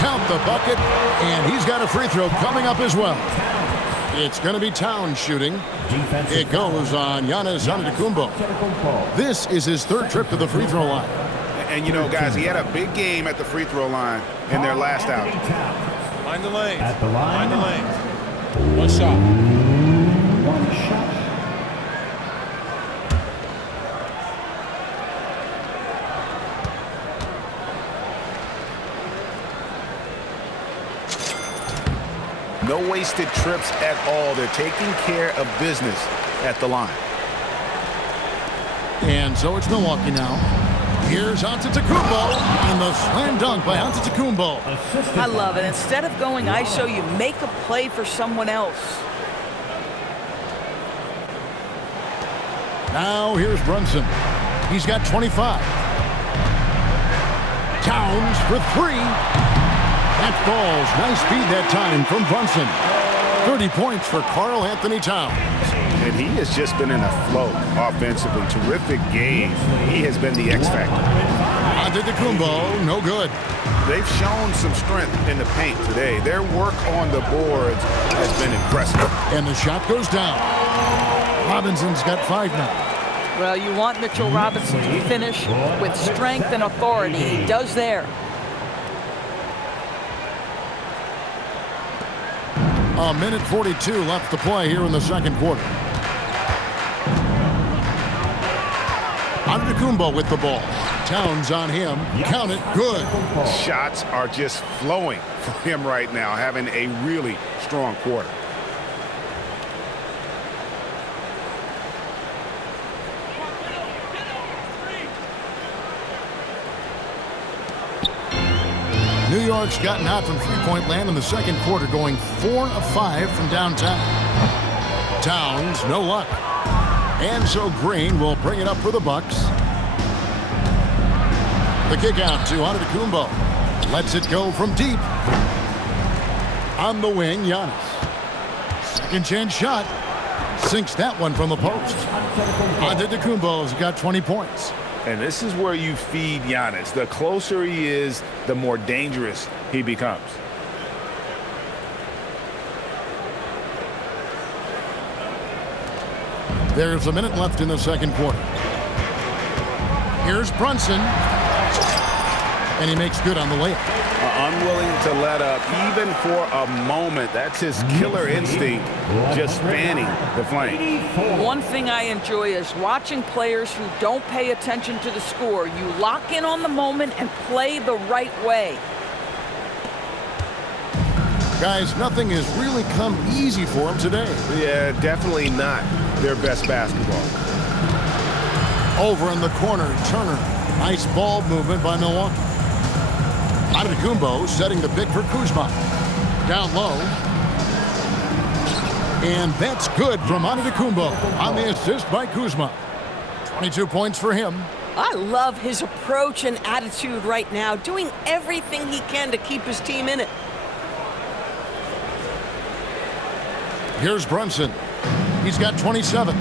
Count the bucket, and he's got a free throw coming up as well. It's going to be Towns shooting. It goes on Giannis Antetokounmpo. This is his third trip to the free throw line. And, you know, guys, he had a big game at the free throw line in their last outing. Mind the lanes. At the line. Mind the lanes. One shot. One shot. No wasted trips at all. They're taking care of business at the line. And so it's Milwaukee now. Here's Antetokounmpo, and the slam dunk by Antetokounmpo. I love it. Instead of going ISO, you make a play for someone else. Now here's Brunson. He's got 25. Towns for 3. That falls. Nice feed that time from Brunson. 30 points for Karl Anthony Towns. And he has just been in a flow offensively. Terrific game. He has been the X factor. Antetokounmpo, no good. They've shown some strength in the paint today. Their work on the boards has been impressive. And the shot goes down. Robinson's got 5 now. Well, you want Mitchell Robinson to finish with strength and authority. He does there. A minute 42 left to play here in the second quarter. Antetokounmpo with the ball. Towns on him. Count it. Good. Shots are just flowing for him right now, having a really strong quarter. New York's gotten out from three-point land in the second quarter, going 4 of 5 from downtown. Towns, no luck. And so Green will bring it up for the Bucks. The kick out to Antetokounmpo. Lets it go from deep. On the wing, Giannis. Second chance shot. Sinks that one from the post. Antetokounmpo's got 20 points. And this is where you feed Giannis. The closer he is, the more dangerous he becomes. There's a minute left in the second quarter. Here's Brunson. And he makes good on the layup. Unwilling to let up, even for a moment. That's his killer instinct, just fanning the flame. One thing I enjoy is watching players who don't pay attention to the score. You lock in on the moment and play the right way. Guys, nothing has really come easy for them today. Yeah, definitely not their best basketball. Over in the corner, Turner. Nice ball movement by Milwaukee. Antetokounmpo setting the pick for Kuzma. Down low. And that's good from Antetokounmpo on the assist by Kuzma. 22 points for him. I love his approach and attitude right now, doing everything he can to keep his team in it. Here's Brunson. He's got 27.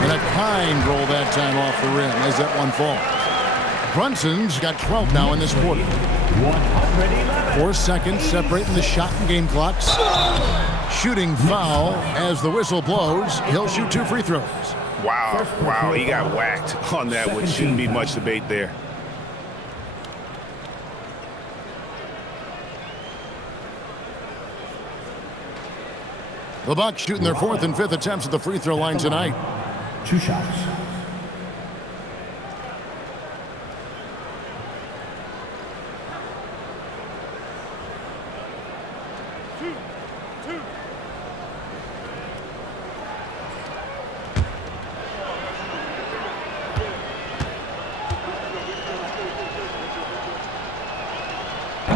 And a kind roll that time off the rim as that one falls. Brunson's got 12 now in this quarter. 4 seconds separating the shot and game clocks. Shooting foul as the whistle blows. He'll shoot 2 free throws. Wow, he got whacked on that, which shouldn't be much debate there. The Bucks shooting their 4th and 5th attempts at the free throw line tonight. 2 shots.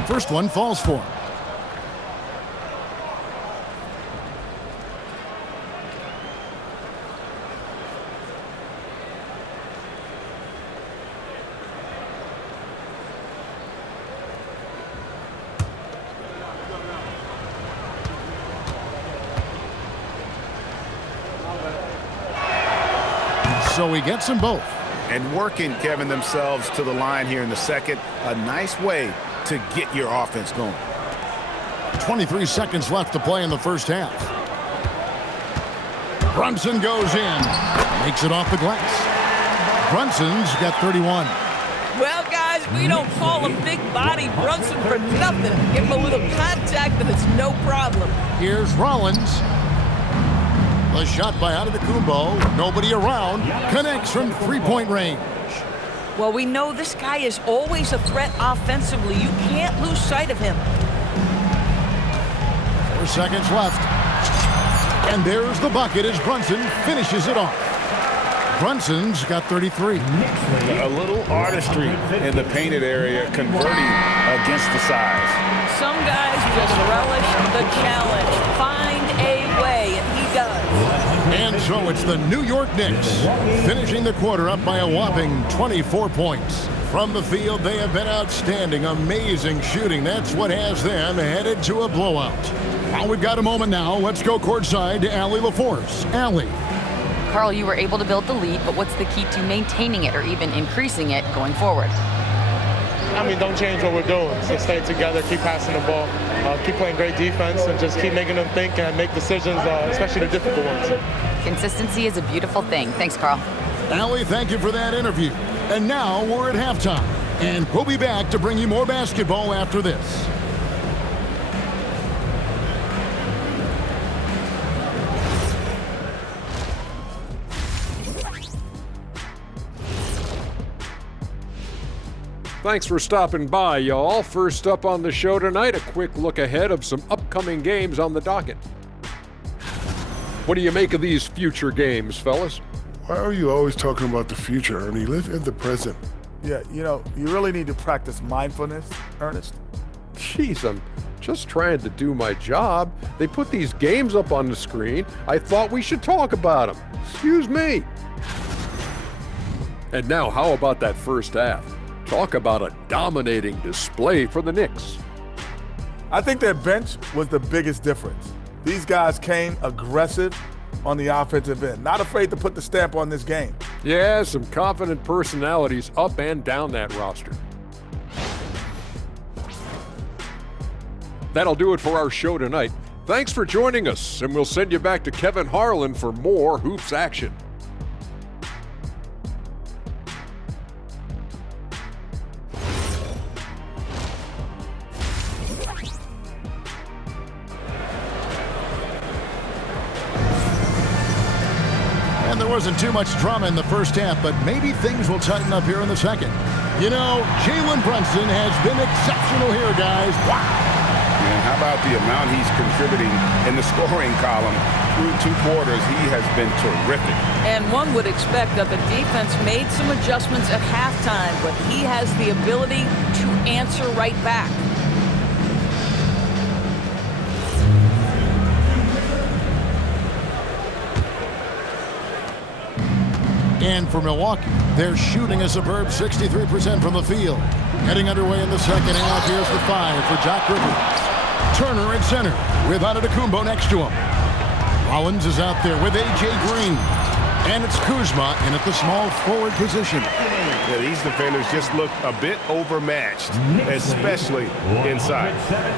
First one falls for him. So he gets them both. And working, Kevin, themselves to the line here in the second. A nice way to get your offense going. 23 seconds left to play in the first half. Brunson goes in. Makes it off the glass. Brunson's got 31. Well, guys, we don't call a big body Brunson for nothing. Give him a little contact and it's no problem. Here's Rollins. The shot by Antetokounmpo. Nobody around. Connects from three-point range. Well, we know this guy is always a threat offensively. You can't lose sight of him. 4 seconds left. And there's the bucket as Brunson finishes it off. Brunson's got 33. A little artistry in the painted area, converting against the size. Some guys just relish the challenge. Find a way, and he does. And so it's the New York Knicks finishing the quarter up by a whopping 24 points. From the field, they have been outstanding, amazing shooting. That's what has them headed to a blowout. Well, we've got a moment now. Let's go courtside to Allie LaForce. Allie. Carl, you were able to build the lead, but what's the key to maintaining it or even increasing it going forward? I mean, don't change what we're doing. So stay together, keep passing the ball, keep playing great defense, and just keep making them think and make decisions, especially the difficult ones. Consistency is a beautiful thing. Thanks, Carl. Allie, thank you for that interview. And now we're at halftime, and we'll be back to bring you more basketball after this. Thanks for stopping by, y'all. First up on the show tonight, a quick look ahead of some upcoming games on the docket. What do you make of these future games, fellas? Why are you always talking about the future, Ernie? Live in the present. Yeah, you know, you really need to practice mindfulness, Ernest. Jeez, I'm just trying to do my job. They put these games up on the screen. I thought we should talk about them. Excuse me. And now, how about that first half? Talk about a dominating display for the Knicks. I think their bench was the biggest difference. These guys came aggressive on the offensive end, not afraid to put the stamp on this game. Yeah, some confident personalities up and down that roster. That'll do it for our show tonight. Thanks for joining us, and we'll send you back to Kevin Harlan for more Hoops action. And there wasn't too much drama in the first half, but maybe things will tighten up here in the second. You know, Jalen Brunson has been exceptional here, guys. Wow. And how about the amount he's contributing in the scoring column? Through 2 quarters, he has been terrific. And one would expect that the defense made some adjustments at halftime, but he has the ability to answer right back. And for Milwaukee, they're shooting a superb 63% from the field. Heading underway in the second half, here's the 5 for Doc Rivers. Turner at center with Antetokounmpo next to him. Rollins is out there with A.J. Green. And it's Kuzma in at the small forward position. Yeah, these defenders just look a bit overmatched, especially inside.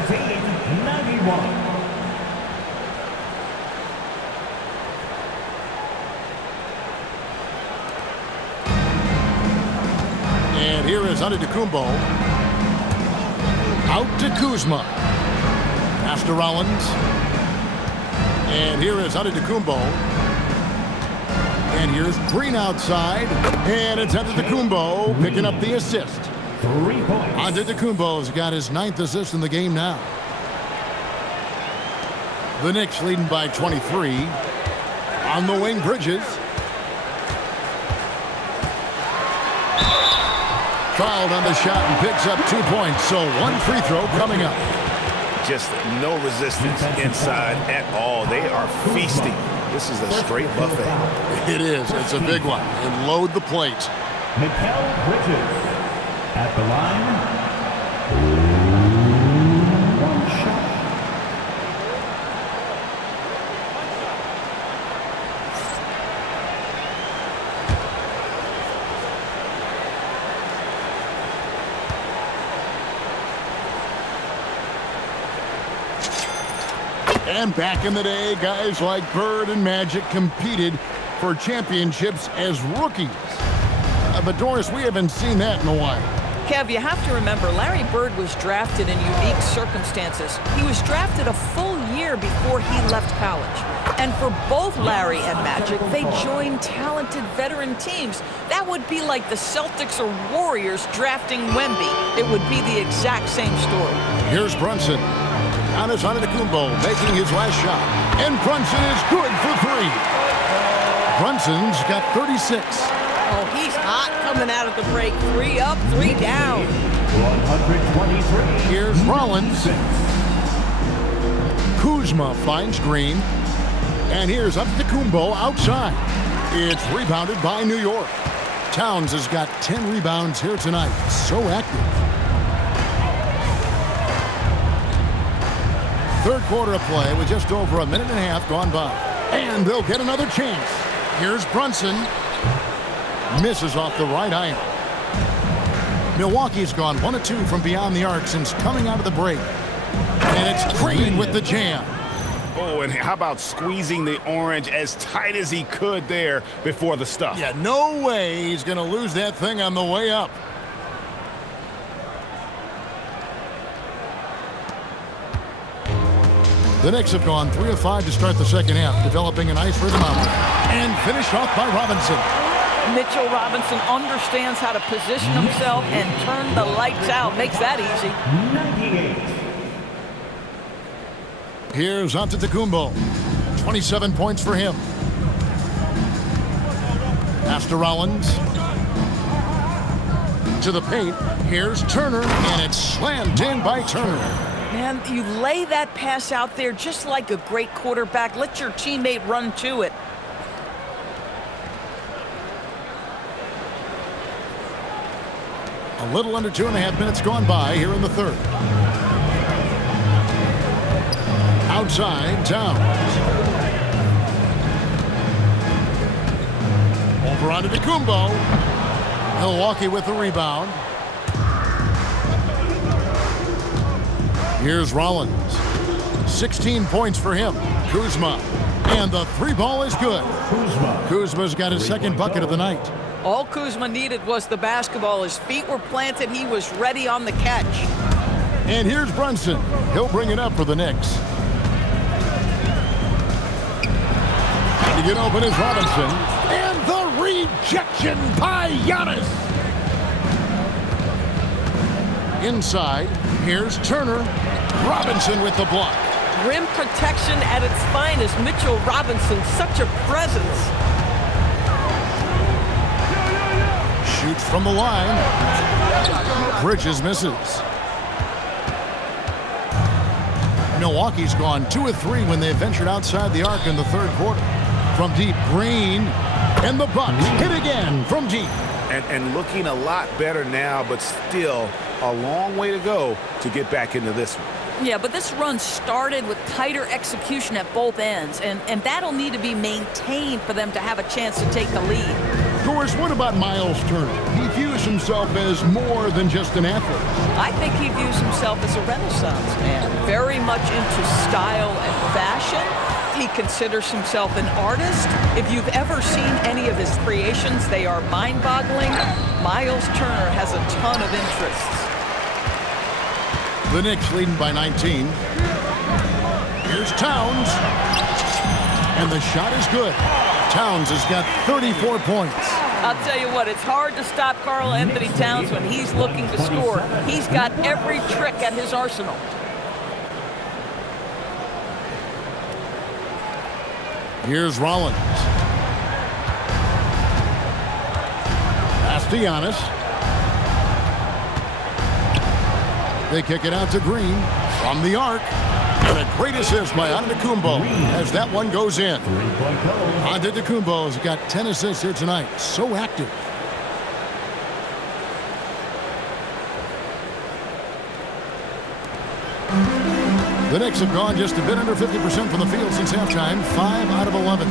91. And here is Antetokounmpo. Out to Kuzma. Pass to Rollins. And here is Antetokounmpo. And here's Green outside. And it's Antetokounmpo picking up the assist. 3 points. Antetokounmpo's got his 9th assist in the game now. The Knicks leading by 23. On the wing, Bridges. Fouled on the shot and picks up 2 points. So 1 free throw coming up. Just no resistance inside at all. They are feasting. This is a straight buffet. It is. It's a big one. And load the plate. Mikal Bridges at the line. 1 shot. And back in the day, guys like Bird and Magic competed for championships as rookies. But Doris, we haven't seen that in a while. Kev, you have to remember, Larry Bird was drafted in unique circumstances. He was drafted a full year before he left college. And for both Larry and Magic, they joined talented veteran teams. That would be like the Celtics or Warriors drafting Wemby. It would be the exact same story. Here's Brunson. Giannis Antetokounmpo making his last shot. And Brunson is good for 3. Brunson's got 36. Oh, he's hot coming out of the break. 3 up, 3 down. 123. Here's Rollins. Kuzma finds Green. And here's Antetokounmpo outside. It's rebounded by New York. Towns has got 10 rebounds here tonight. So active. Third quarter of play with just over a minute and a half gone by. And they'll get another chance. Here's Brunson. Misses off the right iron. Milwaukee's gone 1 of 2 from beyond the arc since coming out of the break. And it's Green with the jam. Oh, and how about squeezing the orange as tight as he could there before the stuff? Yeah, no way he's going to lose that thing on the way up. The Knicks have gone 3 of 5 to start the second half, developing a nice rhythm out there. And finished off by Robinson. Mitchell Robinson understands how to position himself and turn the lights out. Makes that easy. 98. Here's Antetokounmpo. 27 points for him. Pass to Rollins. To the paint. Here's Turner, and it's slammed in by Turner. Man, you lay that pass out there just like a great quarterback. Let your teammate run to it. A little under 2.5 minutes gone by here in the third. Outside, Towns. Over onto Antetokounmpo. Milwaukee with the rebound. Here's Rollins. 16 points for him. Kuzma. And the 3 ball is good. Kuzma's got his second bucket of the night. All Kuzma needed was the basketball. His feet were planted. He was ready on the catch. And here's Brunson. He'll bring it up for the Knicks. And to get open is Robinson. And the rejection by Giannis. Inside, here's Turner. Robinson with the block. Rim protection at its finest. Mitchell Robinson, such a presence. Shoots from the line. Bridges misses. Milwaukee's gone 2 of 3 when they ventured outside the arc in the third quarter. From deep, Green. And the Bucks hit again from deep. And looking a lot better now, but still a long way to go to get back into this one. Yeah, but this run started with tighter execution at both ends, and that'll need to be maintained for them to have a chance to take the lead. Doris, what about Miles Turner? He views himself as more than just an athlete. I think he views himself as a Renaissance man, very much into style and fashion. He considers himself an artist. If you've ever seen any of his creations, they are mind-boggling. Miles Turner has a ton of interests. The Knicks leading by 19. Here's Towns. And the shot is good. Towns has got 34 points. I'll tell you what, it's hard to stop Karl Anthony Towns when he's looking to score. He's got every trick at his arsenal. Here's Rollins. Pass to Giannis. They kick it out to Green from the arc. And a great assist by Antetokounmpo as that one goes in. Antetokounmpo has got 10 assists here tonight. So active. The Knicks have gone just a bit under 50% from the field since halftime. 5 out of 11.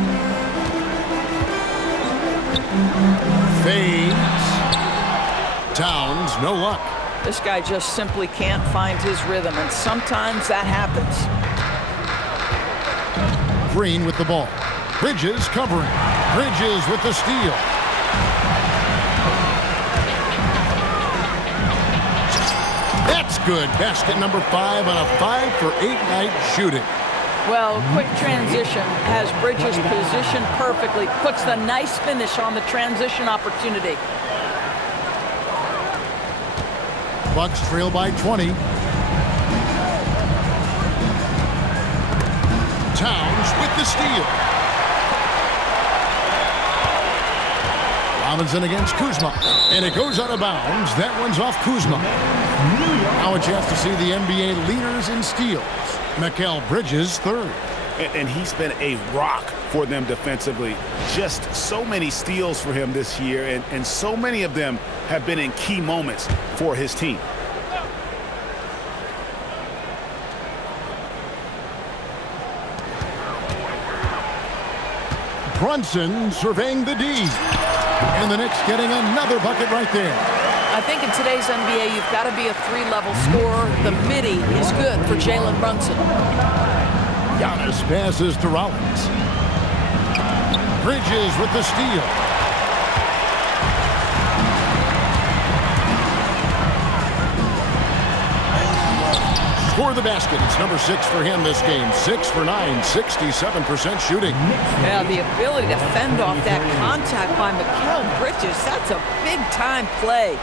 Fades. Towns, no luck. This guy just simply can't find his rhythm, and sometimes that happens. Green with the ball. Bridges covering. Bridges with the steal. That's good. Basket number 5 on a 5-for-8 night shooting. Well, quick transition has Bridges positioned perfectly. Puts the nice finish on the transition opportunity. Bucks trail by 20. Towns with the steal. Robinson against Kuzma. And it goes out of bounds. That one's off Kuzma. Now a chance to see the NBA leaders in steals. Mikal Bridges, third. And he's been a rock for them defensively. Just so many steals for him this year, and so many of them have been in key moments for his team. Brunson surveying the D. And the Knicks getting another bucket right there. I think in today's NBA, you've got to be a 3-level scorer. The midi is good for Jalen Brunson. Giannis passes to Rollins. Bridges with the steal. For the basket, it's number 6 for him this game. 6 for 9, 67% shooting. Yeah, the ability to fend off that contact by Mikal Bridges, that's a big-time play.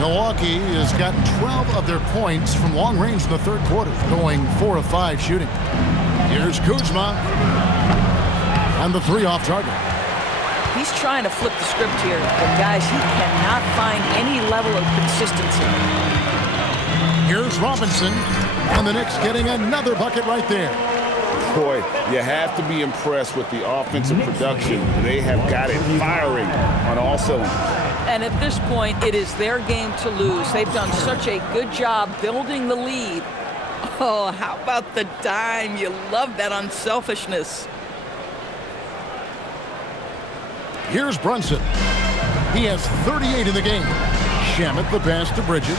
Milwaukee has gotten 12 of their points from long range in the third quarter, going 4 of 5 shooting. Here's Kuzma. And the 3 off target. He's trying to flip the script here, but guys, he cannot find any level of consistency. Here's Robinson, and the Knicks getting another bucket right there. Boy, you have to be impressed with the offensive production. They have got it firing on all cylinders. And at this point, it is their game to lose. They've done such a good job building the lead. Oh, how about the dime? You love that unselfishness. Here's Brunson. He has 38 in the game. Shamet the pass to Bridges.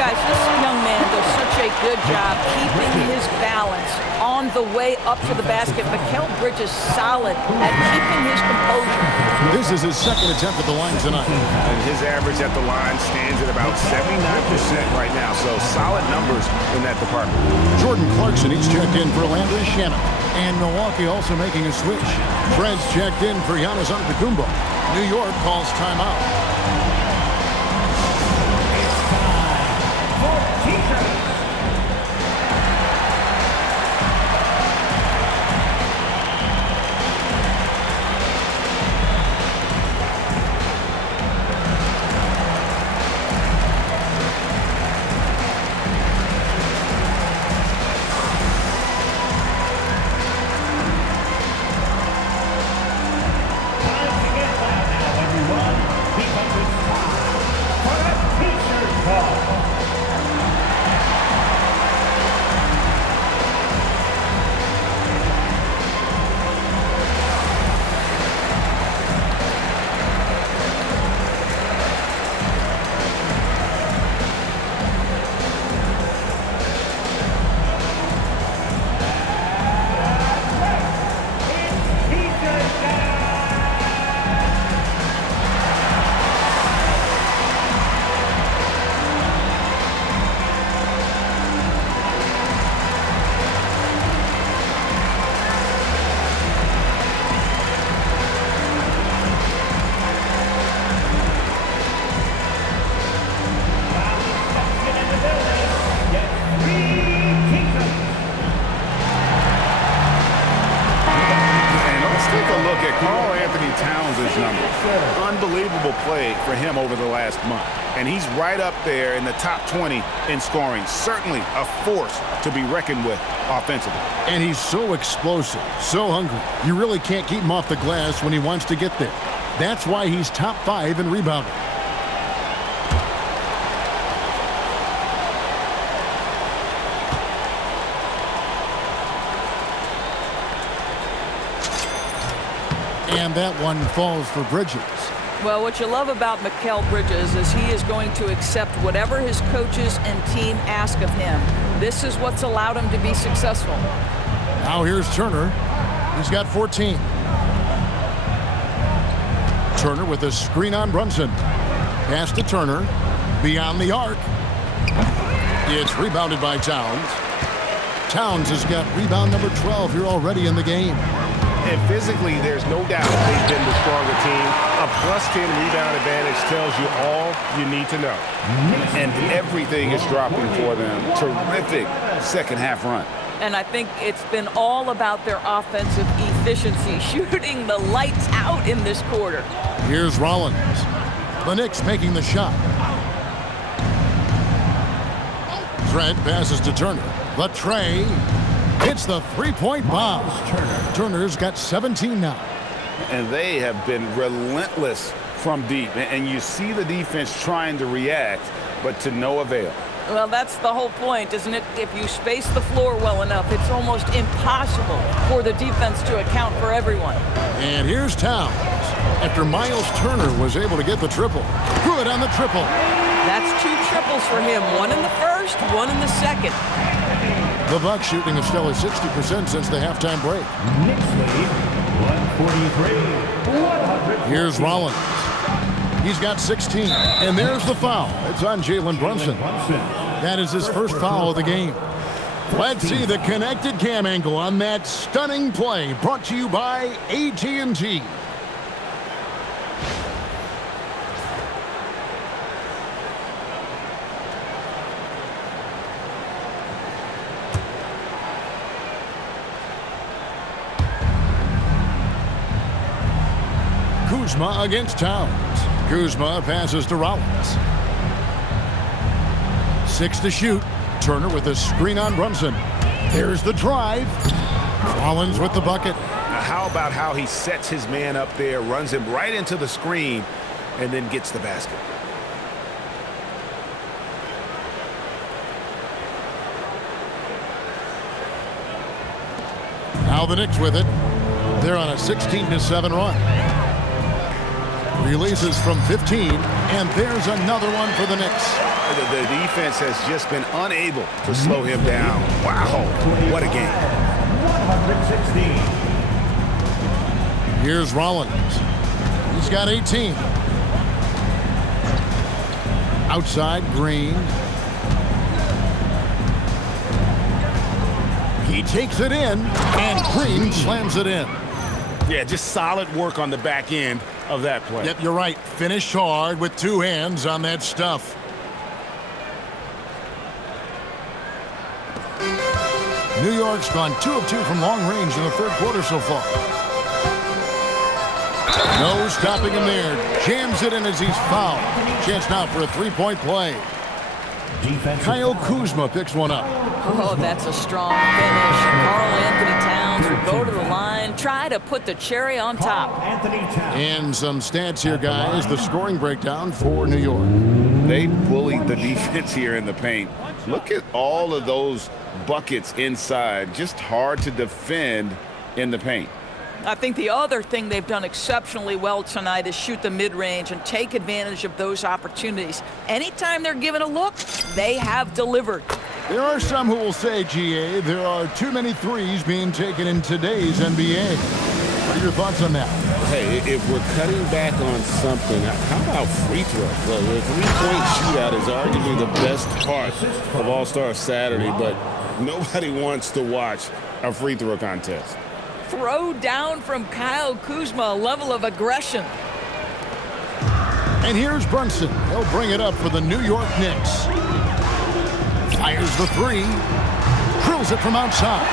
Guys, this young man does such a good job keeping his balance on the way up to the basket. Mikal Bridges solid at keeping his composure. This is his second attempt at the line tonight. And his average at the line stands at about 79% right now, so solid numbers in that department. Jordan Clarkson, he's checked in for Landry Shamet. And Milwaukee also making a switch. Trent's checked in for Giannis Antetokounmpo. New York calls timeout. look at Karl Anthony Towns' numbers. Unbelievable play for him over the last month. And he's right up there in the top 20 in scoring. Certainly a force to be reckoned with offensively. And he's so explosive, so hungry. You really can't keep him off the glass when he wants to get there. That's why he's top 5 in rebounding. And that one falls for Bridges. Well, what you love about Mikal Bridges is he is going to accept whatever his coaches and team ask of him. This is what's allowed him to be successful. Now here's Turner. He's got 14. Turner with a screen on Brunson. Pass to Turner. Beyond the arc. It's rebounded by Towns. Towns has got rebound number 12 here already in the game. And physically, there's no doubt they've been the stronger team. A +10 rebound advantage tells you all you need to know. And everything is dropping for them. Terrific second half run. And I think it's been all about their offensive efficiency, shooting the lights out in this quarter. Here's Rollins. The Knicks making the shot. Trent passes to Turner. The tray. Hits the three-point bomb. Turner's got 17 now. And they have been relentless from deep. And you see the defense trying to react, but to no avail. Well, that's the whole point, isn't it? If you space the floor well enough, it's almost impossible for the defense to account for everyone. And here's Towns. After Miles Turner was able to get the triple. Good on the triple. That's 2 triples for him. 1 in the first, 1 in the second. The Bucks shooting a stellar 60% since the halftime break. Knicks lead 143. Here's Rollins. He's got 16. And there's the foul. It's on Jalen Brunson. That is his first foul of the game. Let's see the connected cam angle on that stunning play, brought to you by AT&T. Kuzma against Towns. Kuzma passes to Rollins. 6 to shoot. Turner with a screen on Brunson. There's the drive. Rollins with the bucket. Now how about how he sets his man up there, runs him right into the screen, and then gets the basket. Now the Knicks with it. They're on a 16-7 run. Releases from 15, and there's another one for the Knicks. The defense has just been unable to slow him down. Wow, what a game. 116. Here's Rollins. He's got 18. Outside, Green. He takes it in, and Green slams it in. Yeah, just solid work on the back end of that play. Yep, you're right. Finished hard with 2 hands on that stuff. New York's gone 2 of 2 from long range in the third quarter so far. No stopping him there. Jams it in as he's fouled. Chance now for a 3-point play. Kyle Kuzma picks one up. Oh, that's a strong finish. Karl Anthony Towns will go to the line, try to put the cherry on top. And some stats here, guys. The scoring breakdown for New York. They bullied the defense here in the paint. Look at all of those buckets inside. Just hard to defend in the paint. I think the other thing they've done exceptionally well tonight is shoot the mid-range and take advantage of those opportunities. Anytime they're given a look, they have delivered. There are some who will say, GA, there are too many threes being taken in today's NBA. What are your thoughts on that? Hey, if we're cutting back on something, how about free throw? Well, the three-point shootout is arguably the best part of All-Star Saturday, but nobody wants to watch a free throw contest. Throw down from Kyle Kuzma, a level of aggression. And here's Brunson. He'll bring it up for the New York Knicks. Fires the 3. Drills it from outside.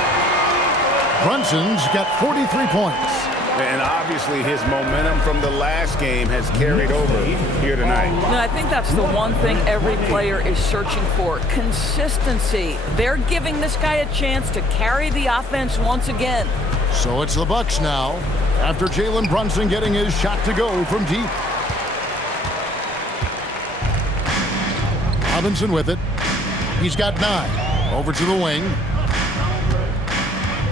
Brunson's got 43 points. And obviously his momentum from the last game has carried over here tonight. And I think that's the one thing every player is searching for, consistency. They're giving this guy a chance to carry the offense once again. So it's the Bucks now, after Jalen Brunson getting his shot to go from deep. Robinson with it. He's got 9. Over to the wing.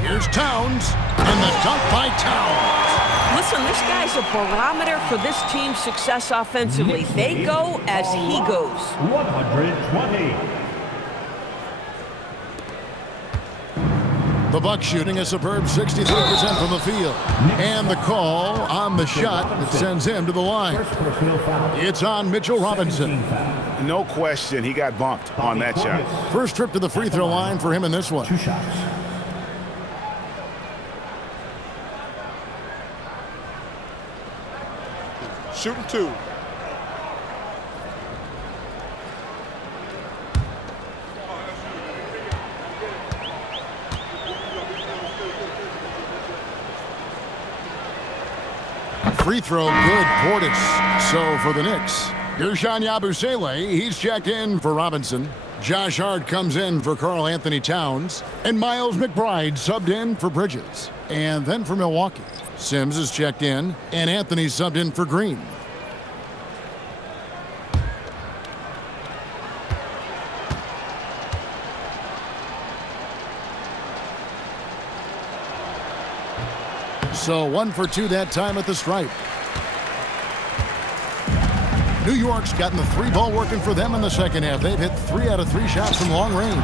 Here's Towns, and the dunk by Towns. Listen, this guy's a barometer for this team's success offensively. They go as he goes. 120. The Bucks shooting a superb 63% from the field. And the call on the shot that sends him to the line. It's on Mitchell Robinson. No question, he got bumped on that shot. First trip to the free throw line for him in this one. 2 shots. Shooting 2. Free throw good, Portis. So for the Knicks, Guerschon Yabusele, he's checked in for Robinson. Josh Hart comes in for Karl Anthony Towns. And Miles McBride subbed in for Bridges. And then for Milwaukee, Sims is checked in, and Anthony subbed in for Green. So 1 for 2 that time at the stripe. New York's gotten the 3-ball working for them in the second half. They've hit 3 out of 3 shots from long range.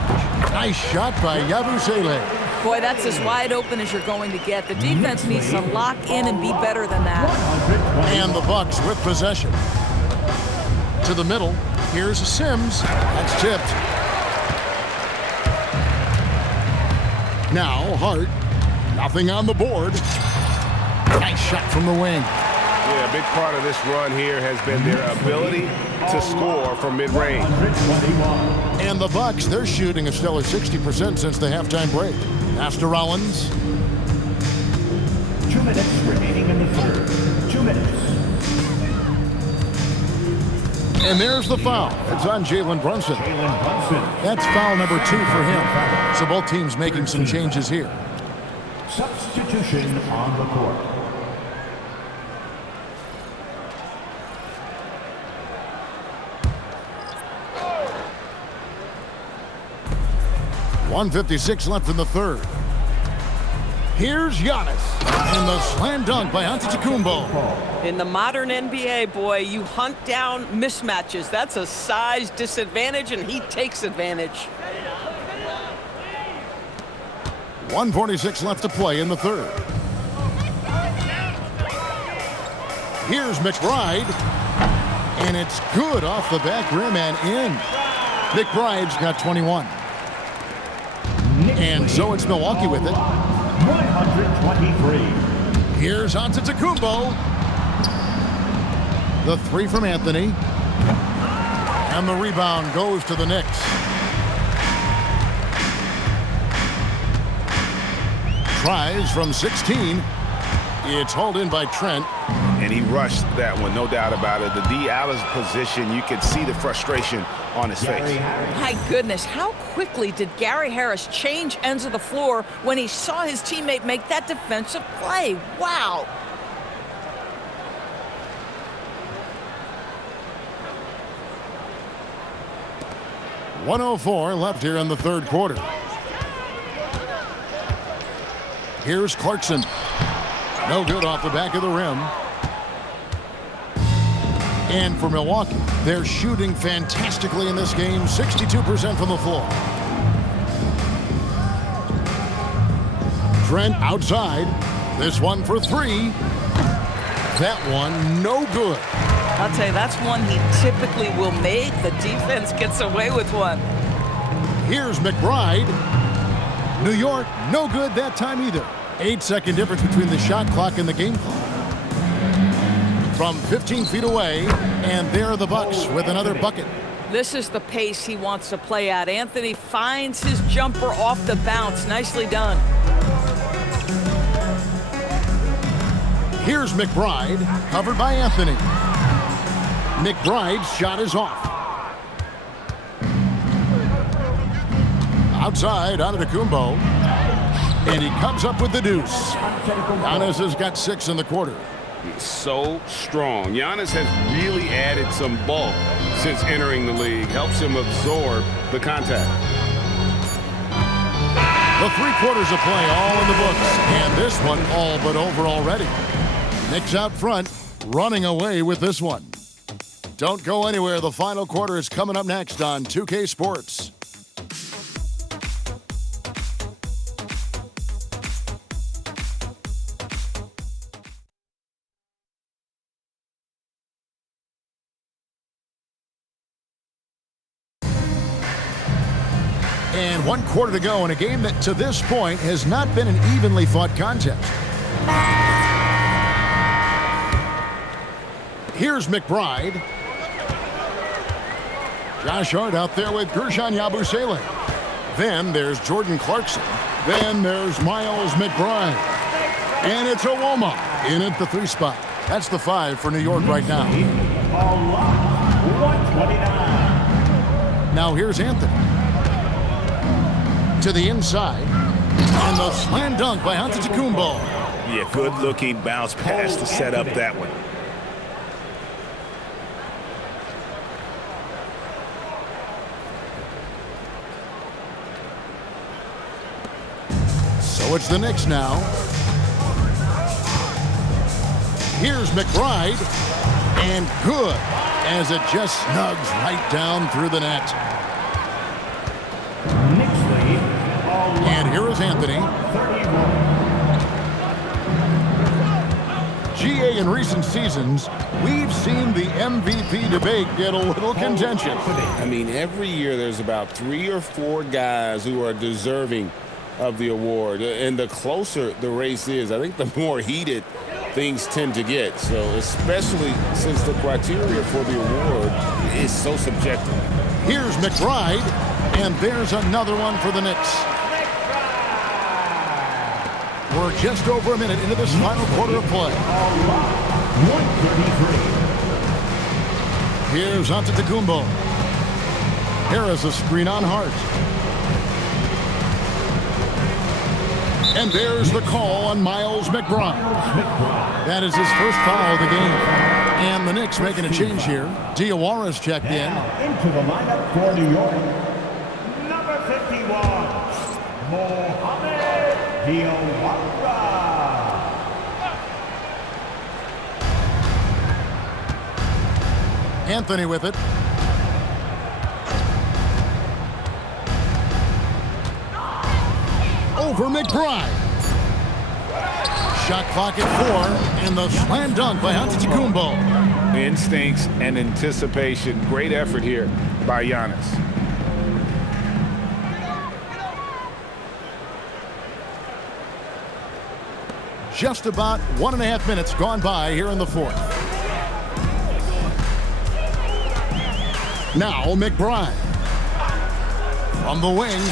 Nice shot by Yabusele. Boy, that's as wide open as you're going to get. The defense needs to lock in and be better than that. And the Bucks with possession. To the middle. Here's Sims. That's tipped. Now Hart. Nothing on the board. Nice shot from the wing. Yeah, a big part of this run here has been their ability to score from mid-range. And the Bucks, they're shooting a stellar 60% since the halftime break. Pass to Rollins. 2 minutes remaining in the third. 2 minutes. And there's the foul. It's on Jalen Brunson. That's foul number 2 for him. So both teams making some changes here. Substitution on the court. .156 left in the third. Here's Giannis. And the slam dunk by Antetokounmpo. In the modern NBA, boy, you hunt down mismatches. That's a size disadvantage, and he takes advantage. 1:46 left to play in the third. Here's McBride. And it's good off the back rim and in. McBride's got 21. And so it's Milwaukee with it. 123. Here's Antetokounmpo. The 3 from Anthony. And the rebound goes to the Knicks. Tries from 16. It's hauled in by Trent. And he rushed that one, no doubt about it. The D out of position, you could see the frustration on his face. My goodness, how quickly did Gary Harris change ends of the floor when he saw his teammate make that defensive play? Wow. .104 left here in the third quarter. Here's Clarkson. No good off the back of the rim. And for Milwaukee, they're shooting fantastically in this game, 62% from the floor. Trent outside. This one for 3. That one no good. I'll tell you, that's one he typically will make. The defense gets away with one. Here's McBride. New York, no good that time either. 8-second difference between the shot clock and the game clock. From 15 feet away, and there are the Bucks with another bucket. This is the pace he wants to play at. Anthony finds his jumper off the bounce. Nicely done. Here's McBride, covered by Anthony. McBride's shot is off. Outside, out of Kumbo. And he comes up with the deuce. Giannis has got 6 in the quarter. He's so strong. Giannis has really added some bulk since entering the league. Helps him absorb the contact. The 3 quarters of play all in the books. And this one all but over already. Knicks out front, running away with this one. Don't go anywhere. The final quarter is coming up next on 2K Sports. And 1 quarter to go in a game that to this point has not been an evenly fought contest. Here's McBride. Josh Hart out there with Gershon Yabusele. Then there's Jordan Clarkson. Then there's Miles McBride. And it's Owoma in at the 3 spot. That's the 5 for New York right now. Now here's Anthony. To the inside. And the slam dunk by Antetokounmpo. Yeah, good-looking bounce pass to set up that one. So it's the Knicks now. Here's McBride. And good, as it just snugs right down through the net. And here is Anthony. GA, in recent seasons, we've seen the MVP debate get a little contentious. I mean, every year there's about 3 or 4 guys who are deserving of the award. And the closer the race is, I think the more heated things tend to get. So especially since the criteria for the award is so subjective. Here's McBride, and there's another one for the Knicks. We're just over a minute into this final quarter of play. 133. Here's Antetokounmpo. Harris a screen on Hart. And there's the call on Miles McBride. That is his first foul of the game. And the Knicks making a change here. Diawara's checked in. Into the lineup for New York, number 51, Mohamed Diawara. Anthony with it. Over McBride. Shot clock at 4, and the slam dunk by Antetokounmpo. Instincts and anticipation. Great effort here by Giannis. Just about 1.5 minutes gone by here in the 4th. Now McBride from the wing.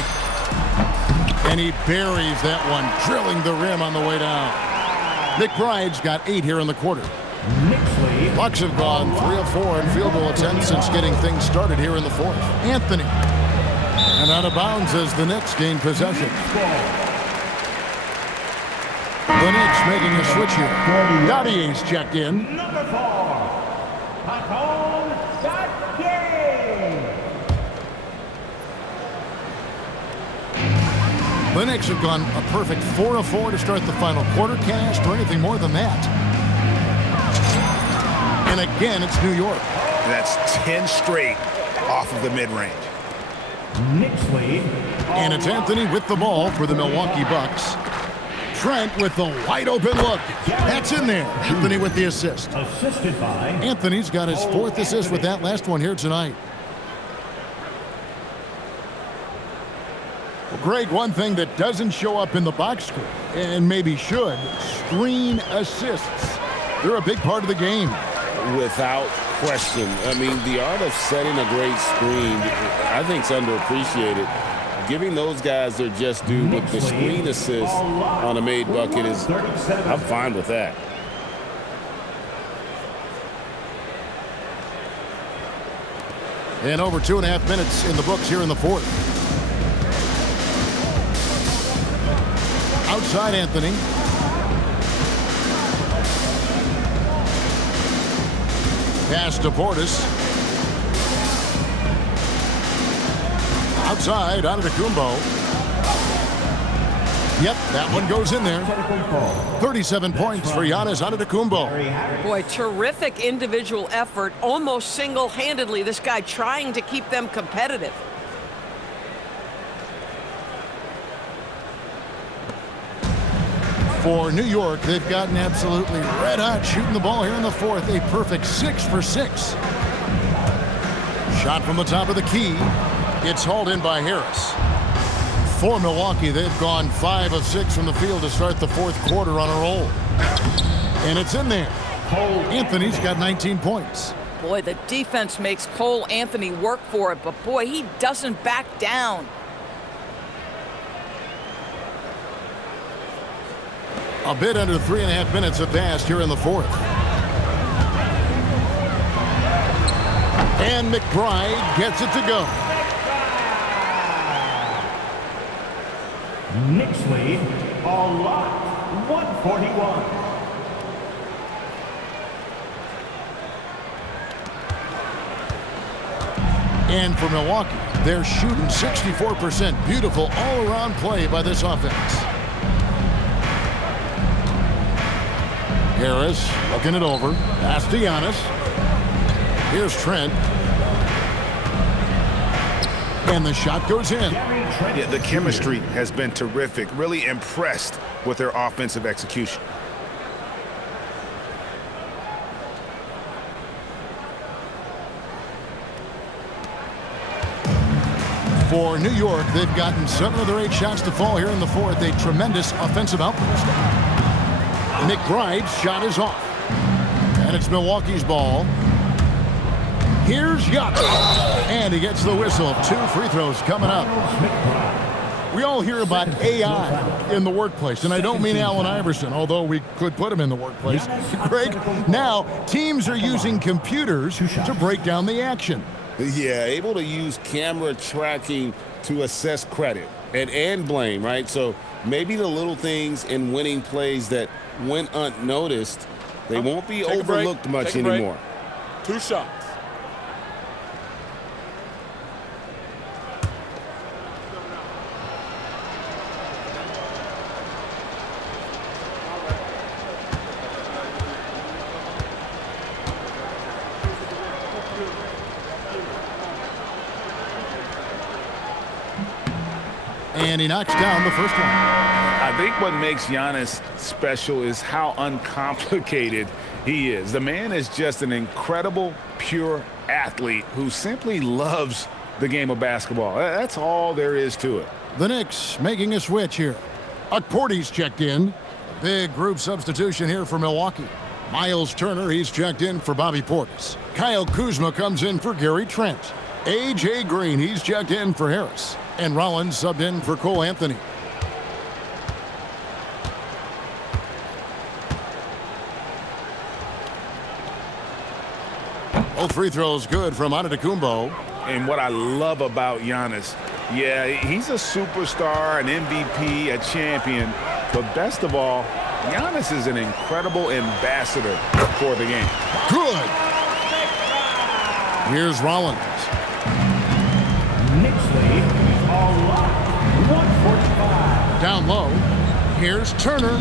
And he buries that one, drilling the rim on the way down. McBride's got 8 here in the quarter. Bucks have gone 3 of 4 in field goal attempts since getting things started here in the 4th. Anthony. And out of bounds as the Knicks gain possession. The Knicks making a switch here. Dottier's checked in. Number 4, Patton Dotier. The Knicks have gone a perfect 4 of 4 to start the final quarter. Can't ask for anything more than that. And again, it's New York. That's 10 straight off of the mid-range. Knicks lead. And it's Anthony with the ball for the Milwaukee Bucks. Trent with the wide open look. That's in there. Anthony with the assist. Assisted by. Anthony's got his 4th assist with that last one here tonight. Well, Greg, one thing that doesn't show up in the box score, and maybe should, screen assists. They're a big part of the game. Without question. I mean, the art of setting a great screen, I think, is underappreciated. Giving those guys their just due with the screen assist on a made bucket is, I'm fine with that. And over 2.5 minutes in the books here in the fourth. Outside Anthony. Pass to Portis. Outside, Antetokounmpo. Yep, that one goes in there. 37 points for Giannis Antetokounmpo. Boy, terrific individual effort, almost single-handedly. This guy trying to keep them competitive. For New York, they've gotten absolutely red hot shooting the ball here in the fourth. A perfect 6 for 6. Shot from the top of the key. It's hauled in by Harris. For Milwaukee, they've gone 5 of 6 from the field to start the fourth quarter on a roll. And it's in there. Anthony's got 19 points. Boy, the defense makes Cole Anthony work for it, but boy, he doesn't back down. A bit under 3.5 minutes have passed here in the fourth. And McBride gets it to go. Knicks lead a lot, 141. And for Milwaukee, they're shooting 64%. Beautiful all-around play by this offense. Harris looking it over. Pass to Giannis. Here's Trent. And the shot goes in. Yeah, the chemistry has been terrific. Really impressed with their offensive execution. For New York, they've gotten 7 of their 8 shots to fall here in the fourth. A tremendous offensive outburst. McBride's shot is off. And it's Milwaukee's ball. Here's Giannis. And he gets the whistle. 2 free throws coming up. We all hear about AI in the workplace, and I don't mean Allen Iverson, although we could put him in the workplace. Greg, now teams are using computers to break down the action. Yeah, able to use camera tracking to assess credit and blame, right? So maybe the little things in winning plays that went unnoticed, they won't be overlooked much anymore. 2 shots. And he knocks down the first one. I think what makes Giannis special is how uncomplicated he is. The man is just an incredible, pure athlete who simply loves the game of basketball. That's all there is to it. The Knicks making a switch here. Portis checked in. Big group substitution here for Milwaukee. Miles Turner, he's checked in for Bobby Portis. Kyle Kuzma comes in for Gary Trent. A.J. Green, he's checked in for Harris. And Rollins subbed in for Cole Anthony. Both free throws good from Antetokounmpo. And what I love about Giannis, yeah, he's a superstar, an MVP, a champion. But best of all, Giannis is an incredible ambassador for the game. Good. Here's Rollins. Knicks lead a lot, 145. Down low. Here's Turner.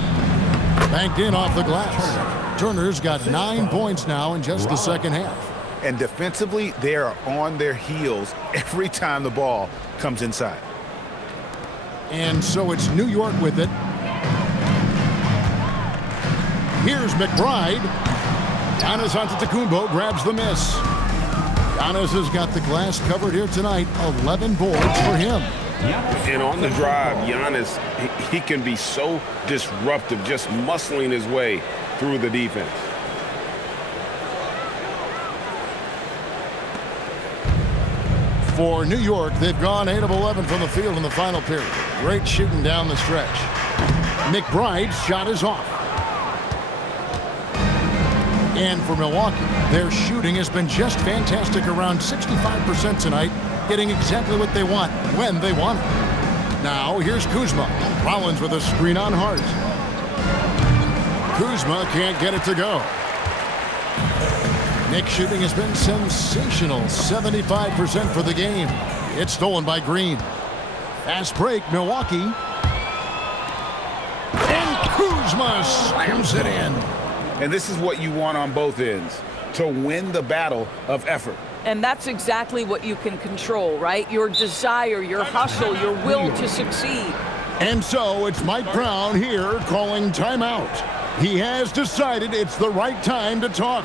Banked in off the glass. Turner's got 9 points now in just the second half. And defensively, they are on their heels every time the ball comes inside. And so it's New York with it. Here's McBride. Giannis Antetokounmpo grabs the miss. Giannis has got the glass covered here tonight. 11 boards for him. And on the drive, Giannis, he can be so disruptive, just muscling his way through the defense. For New York, they've gone 8 of 11 from the field in the final period. Great shooting down the stretch. McBride's shot is off. And for Milwaukee, their shooting has been just fantastic, around 65% tonight, getting exactly what they want when they want it. Now, here's Kuzma. Rollins with a screen on Hart. Kuzma can't get it to go. Knicks shooting has been sensational, 75% for the game. It's stolen by Green. Fast break, Milwaukee. And Kuzma slams it in. And this is what you want on both ends, to win the battle of effort. And that's exactly what you can control, right? Your desire, your hustle, your will to succeed. And so it's Mike Brown here calling timeout. He has decided it's the right time to talk.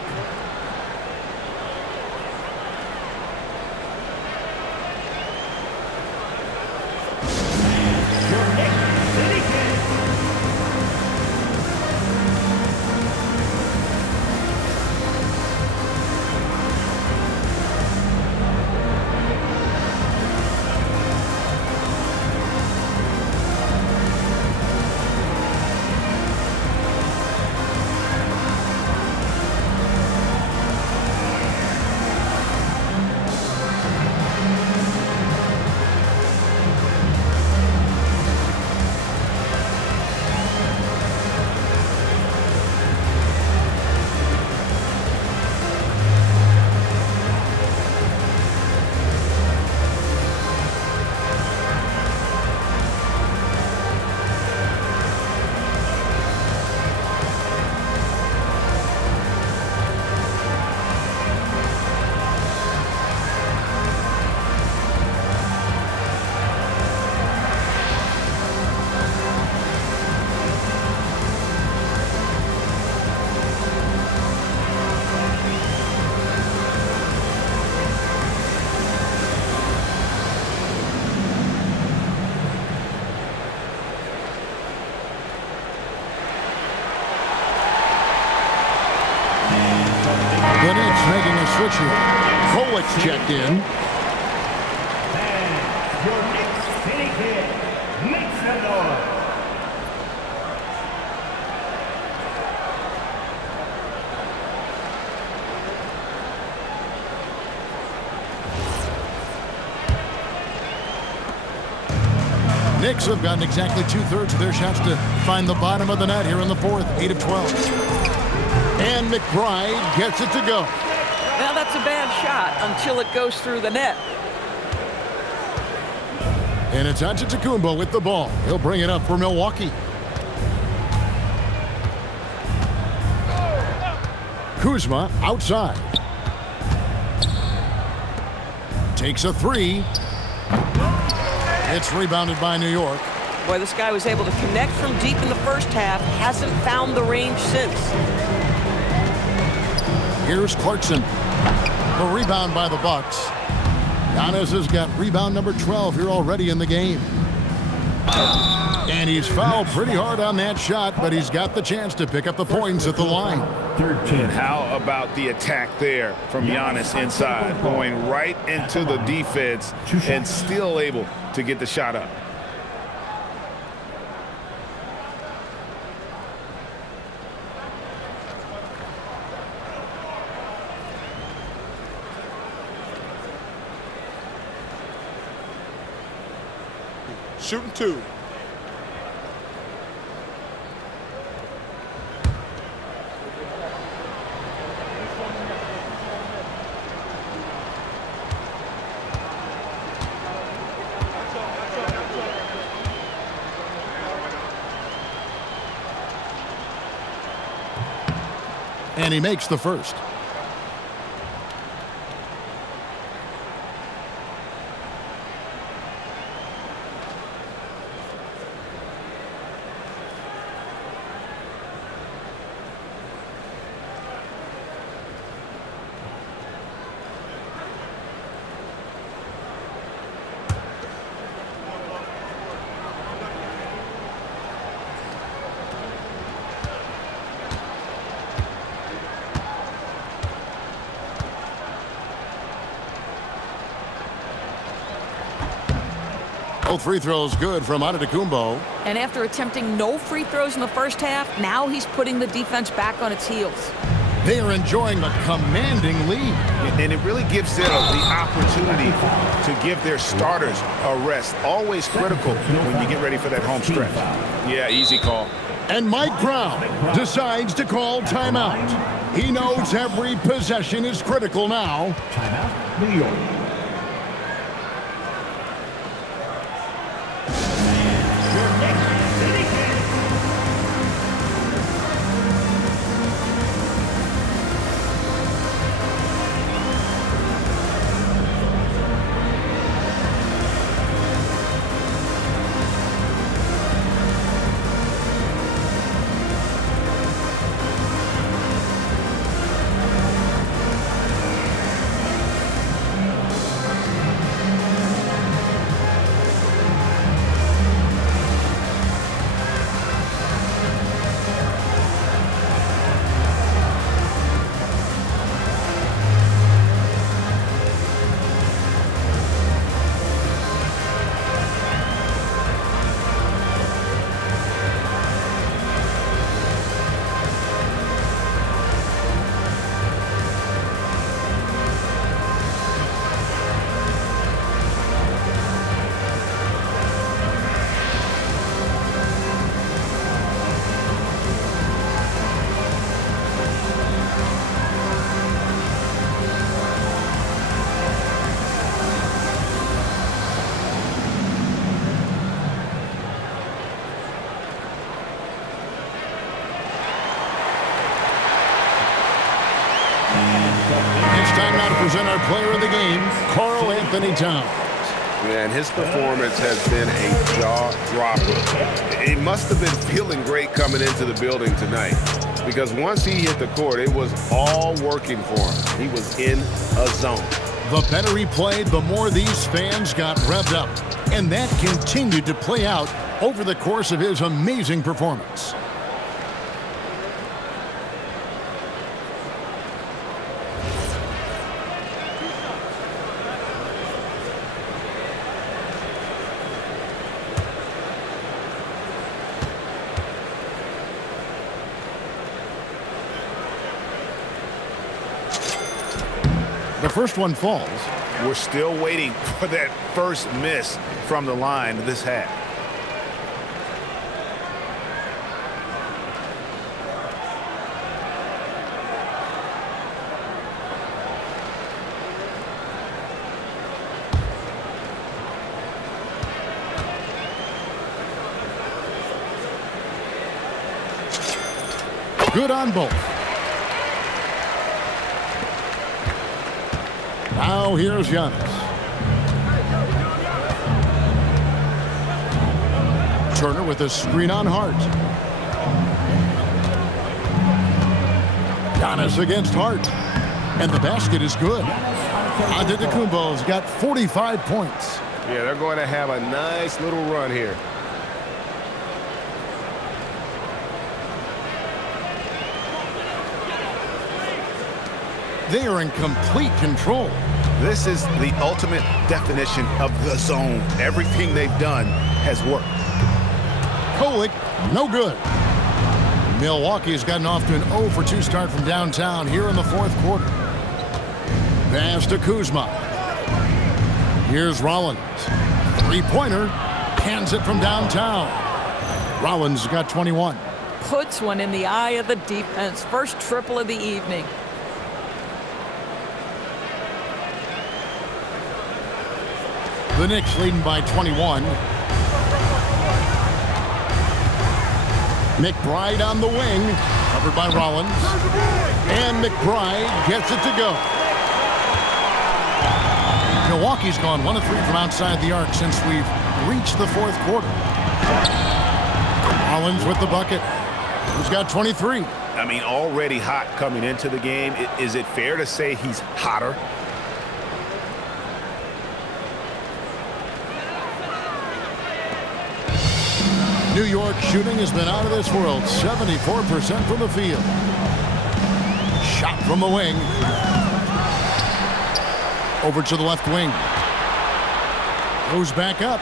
The Knicks making a switch here. Kolek checked in. And your Knicks City Kid, make some noise. Knicks have gotten exactly 2/3 of their shots to find the bottom of the net here in the fourth, 8 of 12. And McBride gets it to go. Now that's a bad shot until it goes through the net. And it's Antetokounmpo with the ball. He'll bring it up for Milwaukee. Kuzma outside. Takes a three. It's rebounded by New York. Boy, this guy was able to connect from deep in the first half. Hasn't found the range since. Here's Clarkson. The rebound by the Bucks. Giannis has got rebound number 12 here already in the game. And he's fouled pretty hard on that shot, but he's got the chance to pick up the points at the line. And how about the attack there from Giannis inside, going right into the defense and still able to get the shot up. Shooting two. And he makes the first. Both free throws good from Antetokounmpo. And after attempting no free throws in the first half, now he's putting the defense back on its heels. They are enjoying a commanding lead. And it really gives them the opportunity to give their starters a rest. Always critical when you get ready for that home stretch. Yeah, easy call. And Mike Brown decides to call timeout. He knows every possession is critical now. Timeout, New York. It's time now to present our player of the game, Karl Anthony Towns. Man, his performance has been a jaw-dropper. He must have been feeling great coming into the building tonight because once he hit the court, it was all working for him. He was in a zone. The better he played, the more these fans got revved up. And that continued to play out over the course of his amazing performance. The first one falls. We're still waiting for that first miss from the line this half. Good on both. Now here's Giannis. Turner with a screen on Hart. Giannis against Hart. And the basket is good. Antetokounmpo's got 45 points. Yeah, they're going to have a nice little run here. They are in complete control. This is the ultimate definition of the zone. Everything they've done has worked. Kolek, no good. Milwaukee's gotten off to an 0 for 2 start from downtown here in the fourth quarter. Pass to Kuzma. Here's Rollins. Three-pointer. Hands it from downtown. Rollins got 21. Puts one in the eye of the defense. First triple of the evening. The Knicks leading by 21. McBride on the wing, covered by Rollins. And McBride gets it to go. Milwaukee's gone 1 of 3 from outside the arc since we've reached the fourth quarter. Rollins with the bucket. He's got 23. I mean, already hot coming into the game. Is it fair to say he's hotter? New York shooting has been out of this world. 74% from the field. Shot from the wing. Over to the left wing. Goes back up.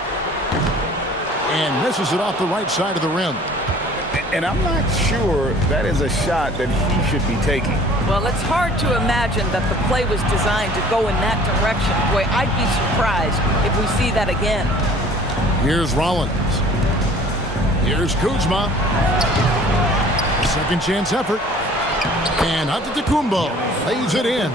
And misses it off the right side of the rim. And I'm not sure that is a shot that he should be taking. Well, it's hard to imagine that the play was designed to go in that direction. Boy, I'd be surprised if we see that again. Here's Rollins. Here's Kuzma. Second chance effort. And Antetokounmpo lays it in.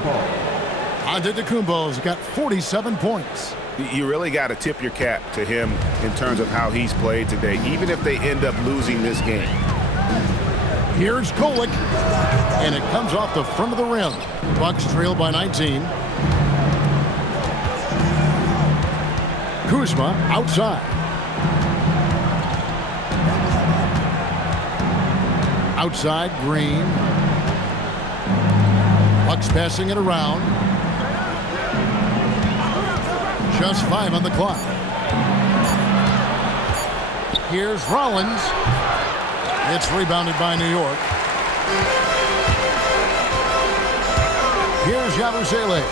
Antetokounmpo's got 47 points. You really got to tip your cap to him in terms of how he's played today, even if they end up losing this game. Here's Golick, and it comes off the front of the rim. Bucks trail by 19. Kuzma outside. Outside, Green. Bucks passing it around. Just 5 on the clock. Here's Rollins. It's rebounded by New York. Here's Yabusele.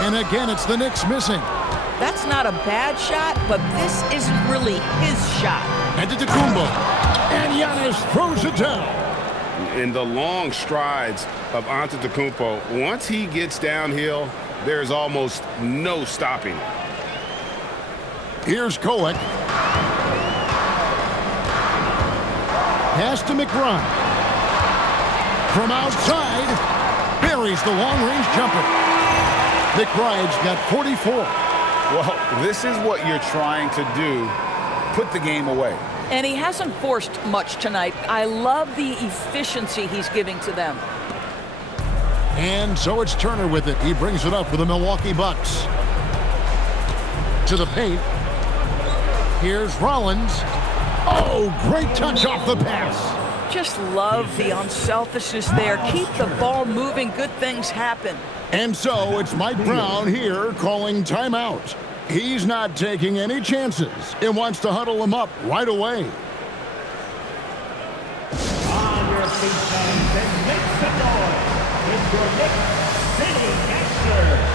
And again, it's the Knicks missing. That's not a bad shot, but this isn't really his shot. Antetokounmpo. And Giannis throws it down. In the long strides of Antetokounmpo, once he gets downhill, there's almost no stopping. Here's Golick. Pass to McBride. From outside, buries the long-range jumper. McBride's got 44. Well, this is what you're trying to do. Put the game away. And he hasn't forced much tonight. I love the efficiency he's giving to them. And so it's Turner with it. He brings it up for the Milwaukee Bucks. To the paint. Here's Rollins. Oh, great touch off the pass. Just love the unselfishness there. Keep the ball moving. Good things happen. And so it's Mike Brown here calling timeout. He's not taking any chances and wants to huddle him up right away. On your feet, fans, and make some noise. It's your Knicks City Gangster.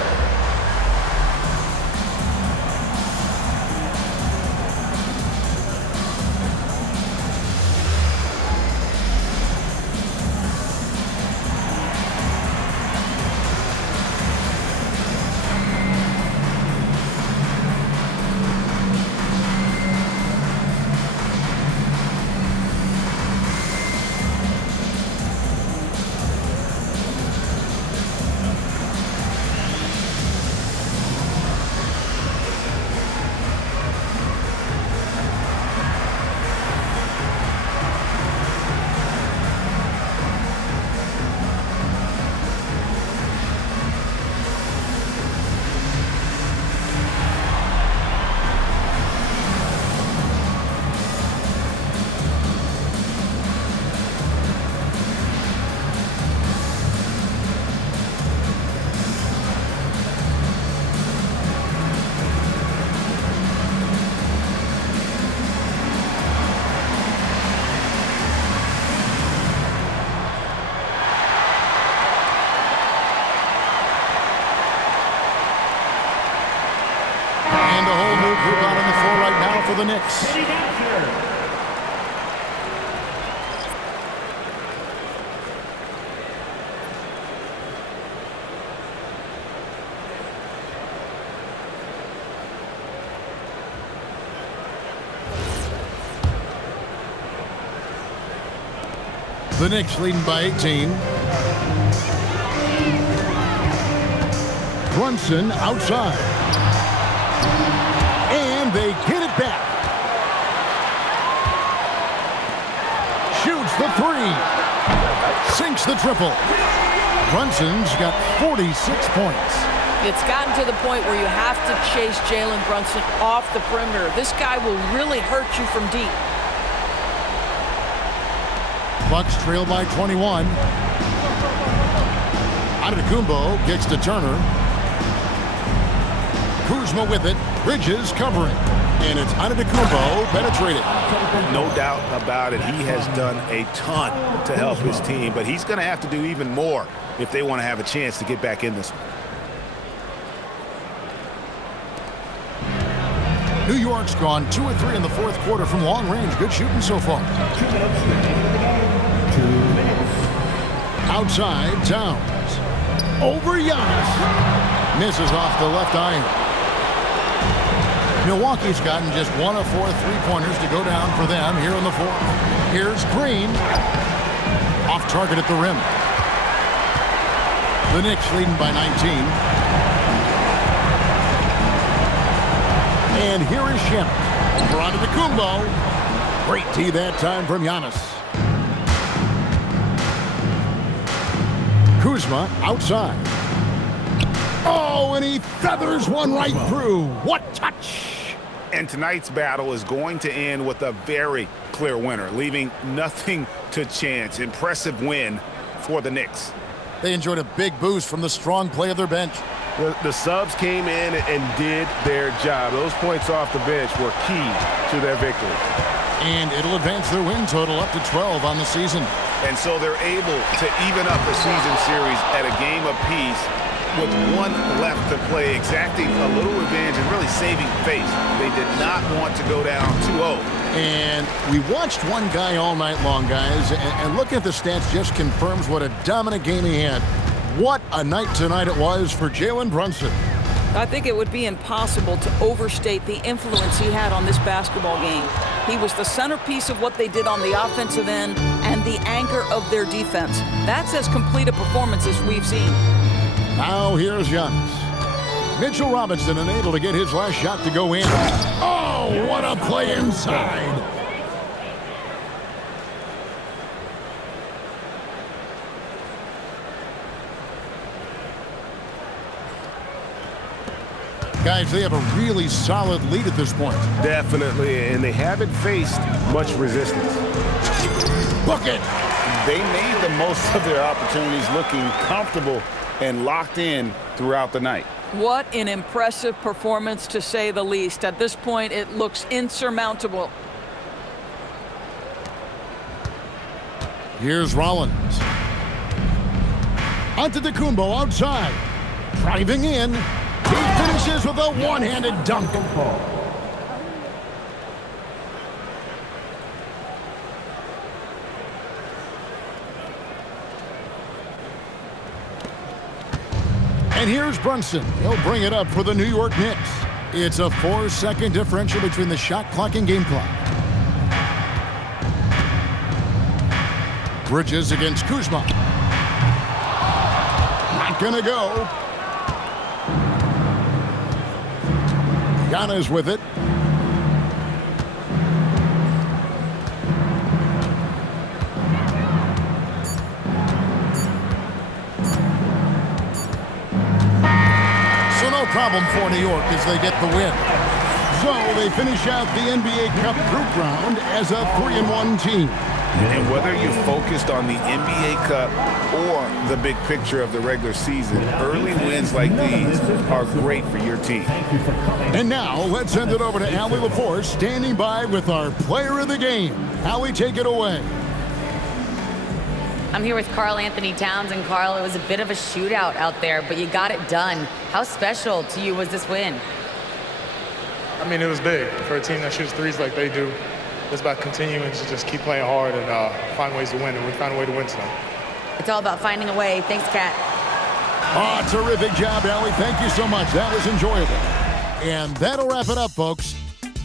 For the Knicks. The Knicks leading by 18. Brunson outside. And they get it back. Shoots the three. Sinks the triple. Brunson's got 46 points. It's gotten to the point where you have to chase Jalen Brunson off the perimeter. This guy will really hurt you from deep. Bucks trail by 21. Antetokounmpo kicks to Turner. Kuzma with it. Bridges covering. And it's Antetokounmpo penetrated. No doubt about it. He has done a ton to help his team, but he's going to have to do even more if they want to have a chance to get back in this one. New York's gone 2 of 3 in the fourth quarter from long range. Good shooting so far. Outside, Towns. Over Giannis. Misses off the left iron. Milwaukee's gotten just 1 of 4 three-pointers to go down for them here in the fourth. Here's Green. Off target at the rim. The Knicks leading by 19. And here is Shem. Over onto the Kumbo. Great tee that time from Giannis. Kuzma outside. Oh, and he feathers one right through. What touch! And tonight's battle is going to end with a very clear winner, leaving nothing to chance. Impressive win for the Knicks. They enjoyed a big boost from the strong play of their bench. The subs came in and did their job. Those points off the bench were key to their victory. And it'll advance their win total up to 12 on the season. And so they're able to even up the season series at a game apiece with 1 left to play, exacting a little revenge and really saving face. They did not want to go down 2-0. And we watched one guy all night long, guys, and looking at the stats just confirms what a dominant game he had. What a night tonight it was for Jalen Brunson. I think it would be impossible to overstate the influence he had on this basketball game. He was the centerpiece of what they did on the offensive end and the anchor of their defense. That's as complete a performance as we've seen. Now here's Giannis. Mitchell Robinson unable to get his last shot to go in. Oh, what a play inside. Guys, they have a really solid lead at this point. Definitely, and they haven't faced much resistance. Book it! They made the most of their opportunities, looking comfortable and locked in throughout the night. What an impressive performance, to say the least. At this point, it looks insurmountable. Here's Rollins. Onto the Kumbo outside. Driving in. He finishes with a one-handed dunk. And here's Brunson. He'll bring it up for the New York Knicks. It's a 4-second differential between the shot clock and game clock. Bridges against Kuzma. Not gonna go. Giannis with it. So no problem for New York as they get the win. So they finish out the NBA Cup group round as a 3-1 team. And whether you focused on the NBA Cup or the big picture of the regular season, early wins like these are great for your team. And now let's send it over to Allie LaForce, standing by with our player of the game. Allie, take it away. I'm here with Karl Anthony Towns, and Karl, it was a bit of a shootout out there, but you got it done. How special to you was this win? I mean, it was big for a team that shoots threes like they do. It's about continuing to just keep playing hard and find ways to win, and we found a way to win tonight. It's all about finding a way. Thanks, Kat. Oh, terrific job, Allie. Thank you so much. That was enjoyable. And that'll wrap it up, folks.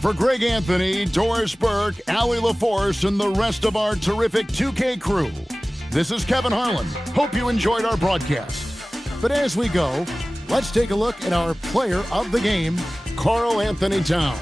For Greg Anthony, Doris Burke, Allie LaForce, and the rest of our terrific 2K crew, this is Kevin Harlan. Hope you enjoyed our broadcast. But as we go, let's take a look at our player of the game, Karl Anthony Towns.